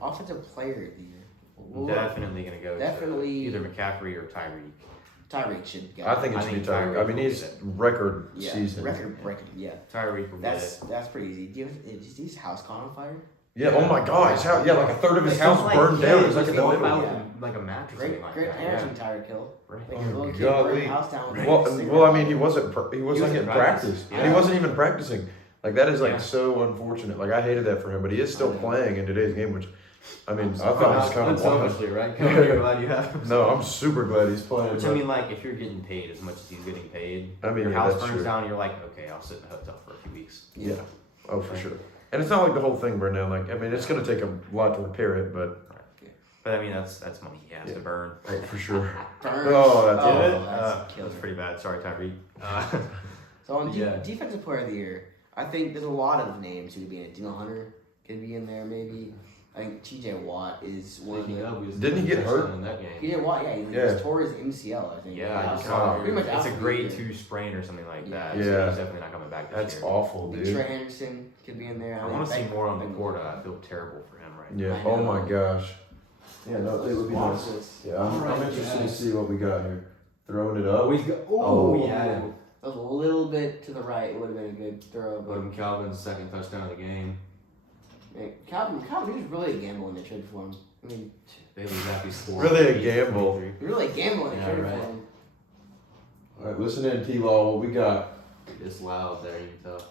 Offensive player of the year. Well, Definitely gonna go definitely- to either McCaffrey or Tyreek. Tyreek should go. I think it I should be think Tyreek. I Tyreek mean, will he's get it. record yeah, season. record breaking. Yeah, Tyreek will get it. that's pretty easy. Do you have, is his house caught on fire? Yeah. Oh my God. His house. Yeah, like a third of his It's house like- burned yeah, down. he It's like was in the walking middle. out Yeah. with, like a match or Great, something like great that. parenting, Tyreek Hill. Right. Like Oh, a little kid golly. burned the house down. with Well, a cigarette. well, I mean, he wasn't. He was He like was in in practice, practice, and he yeah. wasn't even practicing. Like that is like Yeah. so unfortunate. Like I hated that for him, but he is still I know. playing in today's game, which I mean, I Oh, thought was kind of wild. unselfishly, right? You're glad you have him. No, I'm super glad he's playing. Which I but- mean, like, if you're getting paid as much as he's getting paid, I mean, your yeah, house that's burns true. down, you're like, okay, I'll sit in a hotel for a few weeks. Yeah. Oh, for sure. And it's not like the whole thing burned down. Like I mean, it's gonna take a lot to repair it, but But I mean, that's money he has Yeah. to burn. oh, for sure. Burn. Oh, that's Oh, awful. that's killer. That's pretty bad. Sorry, Tyreek. So on Yeah. defensive player of the year, I think there's a lot of names who could be in it. Dino Hunter could be in there maybe. I think T.J. Watt is one of the. Didn't he get hurt? in that game? T.J. Watt, yeah, he Yeah. just tore his MCL, I think. Yeah, I just so saw pretty much It's out a for the grade year. 2 sprain or something like that. Yeah. So he's definitely not coming back this That's year. awful, I think dude. Trey Henderson could be in there. I want to see think more on Beck- Laporta. I feel terrible for him right now. Yeah. I Oh know. my gosh. Yeah. No, it would be nice. Monstrous. Yeah. I'm Alright, interested to guys. see what we got here. Throwing it up. he's got, Oh. we had it. That was a little bit to the right. It would have been a good throw. But Odom Calvin's second touchdown of the game. man, Calvin, he was really a gamble when they traded for him. I mean, Bailey Zappi scored. Really a gamble. really a gamble when they Yeah, traded right. for him. All right, listen in, T-Law. What we got? It's loud there, you can tell.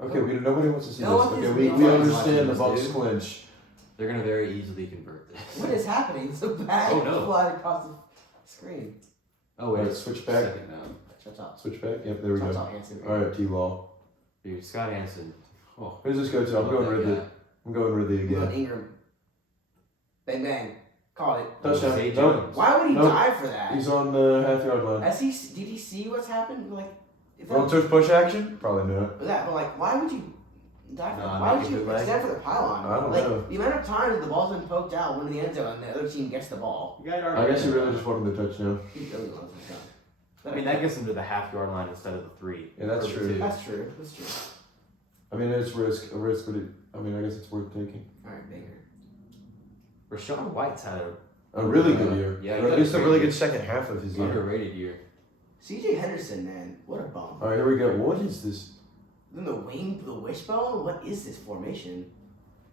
Okay, nobody wants to see No this. one Okay, is we watching understand the this, Bucks dude. clinch. They're gonna very easily convert this. What is happening? It's a bag Oh, no. flying across the screen. Oh All wait, right, switch back. second now. Shut up. Switch back. Yep, there we Shut go. up, Hanson. All right, T-Law. Dude, Scott Hansen. Oh, Who's this go to? I'm love going that Ridley. guy. I'm going Ridley Good again. Ingram. Bang bang. Caught it. Touchdown. Zay Nope. Jones. Why would he Nope. dive for that? He's on the half-yard line. Did he see what's happened? Like, if that Well, touch push action? Probably not. was that, but like, why would you dive for that? Nah, Why make would a you good leg. extend for the pylon? I don't like, know. the amount of times the ball's been poked out, one in the end zone, and the other team gets the ball. I guess he really just wanted the touchdown. He really wants to touchdown. I mean, that gets them to the half-yard line instead of the 3. Yeah, that's Or the true. 2. That's true. That's true. I mean, it's a risk, but I guess it's worth taking. All right, Baker. Rashawn White's had A really good year. Yeah, Or at least a really good second half of his an year. underrated year. C.J. Henderson, man, what a bum. All right, here we go. What is this? Then the wishbone. What is this formation?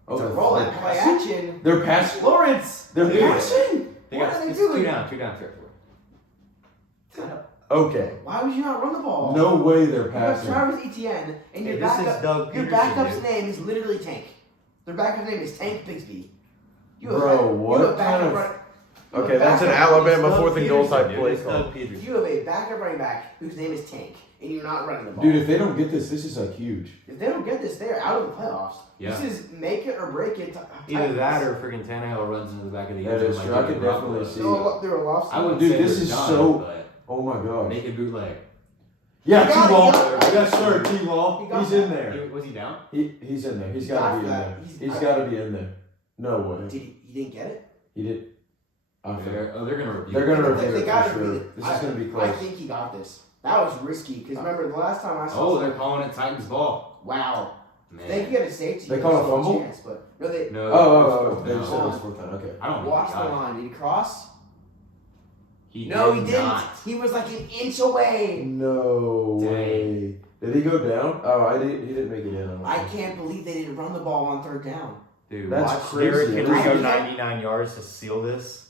Oh, It's a they're roll and passing? play action. They're passing. Lawrence. They're Dude. passing. They What got are they it's doing? two down territory. Okay. Why would you not run the ball? No way they're You have passing. Travis Etienne, and your Hey, this is backup. Doug Your Peterson, backup's dude. name is literally Tank. Their backup's name is Tank Bigsby. Bro, what You have a backup kind of- run- you have Okay, a that's an backup- Alabama Doug 4th and goal type Peterson, play dude. It's call. Doug Peterson. You have a backup running back whose name is Tank, and you're not running the ball. Dude, if they don't get this, this is like huge. If they don't get this, they're out of the playoffs. Yeah. This is make it or break it. Either that or freaking Tannehill runs into the back of the That end zone. is like true. I Jimmy could definitely Garoppolo. see There were lost. I would Dude, say this they're is done, so- but Oh my gosh. make a bootleg. Yeah, He got it, T-Law. he got it. Yes, sir, T-Law. He got He's that. in there. Was he down? He's in there. He's He got got to be in that. there. He's- He's got to be in there. No way. Did he didn't get it? He did. I think. They're gonna review. They're gonna it. review They it gotta for be. sure. This is gonna be I close. think he got this. That was risky because remember the last time I saw. Oh, they're calling it Titans ball. Wow. Man. They could get a safety. They call it a There's no fumble? chance, but no, they No. Oh, they no. just said it was fourth down. Okay. I don't think watch he the got it. line. Did he cross? He No, did he didn't. not. He was like an inch away. No Dang. way. Did he go down? Oh, I didn't. He didn't make it in. don't I think. can't believe they didn't run the ball on third down. Dude, That's watch crazy. Derrick Henry go I- 99 yards to seal this.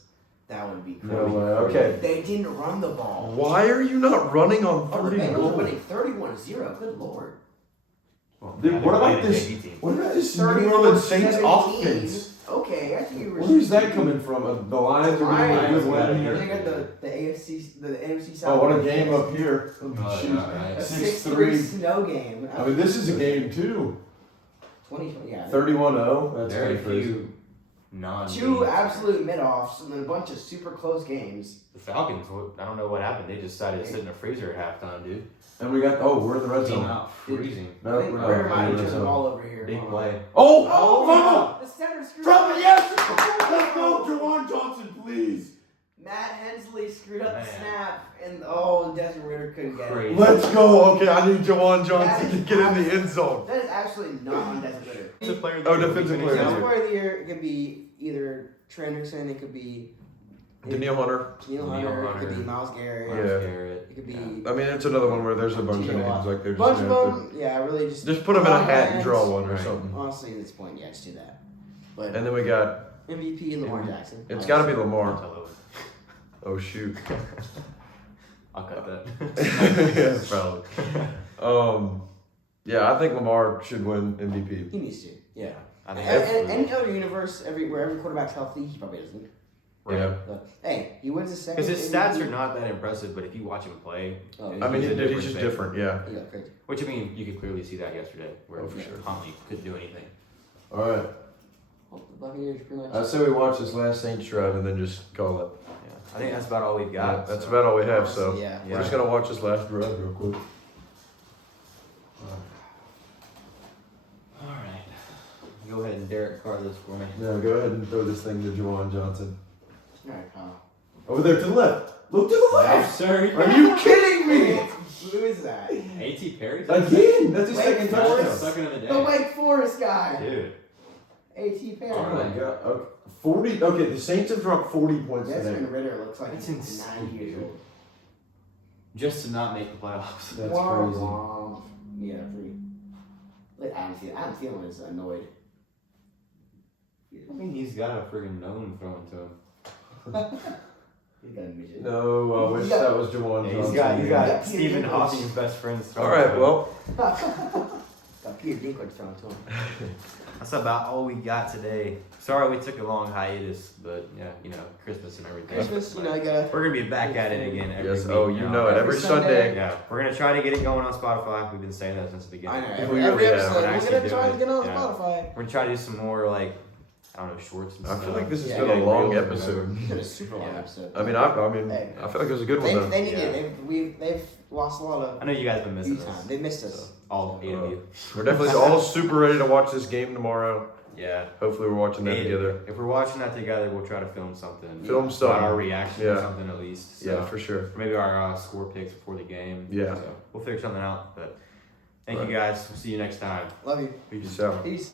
That would be crazy. No way. Okay. They didn't run the ball. Why are you not running on Oh, the 30 Bengals are goals? winning 31-0. Good lord. Well, Dude, yeah, what they're about playing a this? JV team. What about this New Orleans Saints 34-17. offense? Okay, I think you were. Where's that coming from? The Lions are getting a Lions, good win They here. got the AFC, the NFC South. Oh, what a game up here. Oh, Shoot. yeah, right. A 6-3. 6-3 snow game. I mean, this is a game too. 2020, yeah. 31-0. That's Very pretty crazy. few non. Two absolute mid-offs and then a bunch of super close games. The Falcons. I don't know what happened. They just decided to sit in a freezer at halftime, dude. And we got, we're in the red Came zone. out freezing. No, I think we're Where not. might We're in turn the the zone. ball over here. Big Hold on. play. Oh, Oh, the center screwed Drop up. it, yes! Let's go, Jawan Johnson, please. Matt Hensley screwed up Man. the snap, and Desmond Ritter couldn't get it. Crazy. Let's go. Okay, I need Jawan Johnson to get in the end zone. That is absolutely not on Desmond Ritter. Defensive player of Oh, the year. defensive player of the Defensive year. player of the year, it could be either Trenderson, it could be Daniil Hunter. Neil Neil Hunter, it Hunter. could be Miles Garrett, Miles Yeah. Garrett. it could be Yeah. I mean, it's another one where there's a bunch of T.J. names. Watt. Like there's bunch of just them. Yeah, really just put them in a hat and draw one or Right. something. Honestly, at this point, yeah, just do that. But And then we got. MVP Lamar Jackson. It's got to be I'll Lamar. tell Owen. Oh shoot. I'll cut that. Yeah, probably. Yeah, I think Lamar should win MVP. He needs to. Yeah. I think And, that's and any other universe, where every quarterback's healthy, he probably doesn't. Yeah. But hey, he wins his second. because his stats are not that impressive, but if you watch him play, Oh, I mean, He's a dude, he's different just thing. different. Yeah. he got crazy. which I mean, you could clearly see that yesterday, where Oh, for sure. Huntley couldn't do anything. All right. Well, the Buccaneers pretty much. I say we watch this last Saints drive and then just call it. Yeah, I think that's about all we've Yeah, got. that's so. about all we have. So Yeah. we're just gonna watch this last drive real quick. All right, go ahead and Derek Carr this for me. Now go ahead and throw this thing to Jawan Johnson. All right, Kyle. Over there to the left. Look to the No, left. sir. Are you kidding me? Who is that? A.T. Perry? Again? That's his Wait, second Forrest. touchdown. Second of the day. The Wake Forest guy. Dude. A.T. Perry. Oh my Alright. god. Okay. 40. Okay, the Saints have dropped 40 points Desmond today. Ritter looks like That's he's insane, 90 years dude. old. Just to not make the playoffs. That's Wah, crazy. wah. Yeah, pretty. Like, Adam Thielen is annoyed. I mean, he's got a friggin' gnome thrown to him. He's got a midget. No, I wish got- that was Jawan Yeah, Johnson. he's got Yeah. Stephen Hawking's best friends. All right, well, Got Peter Dinklage thrown to him. That's about all we got today. Sorry we took a long hiatus, but yeah, Christmas and everything. Christmas, you gotta. We're gonna be back at it again every yes. week Oh, now. every Every Sunday. Sunday. Yeah, we're gonna try to get it going on Spotify. We've been saying that since the beginning. I know. We Every really have. episode, we're Actually gonna try do to get on it, yeah. Spotify. We're gonna try to do some more shorts and I stuff. feel like this has Yeah, been yeah, a long reels or episode. It's been a super long Yeah. episode. I mean, Hey. I feel like it was a good one They, though. they need Yeah. it. They've lost a lot of I know you guys been missing view time. us. They missed So, us. all 8 of you. We're definitely all super ready to watch this game tomorrow. Yeah. Hopefully, we're watching that 8 of together. you. If we're watching that together, we'll try to film something. Film About something. our reaction Yeah. or something at least. So, Yeah, for sure. or maybe our score picks before the game. Yeah. So we'll figure something out. But thank Right. you guys. We'll see you next time. Love you. Peace out. Peace.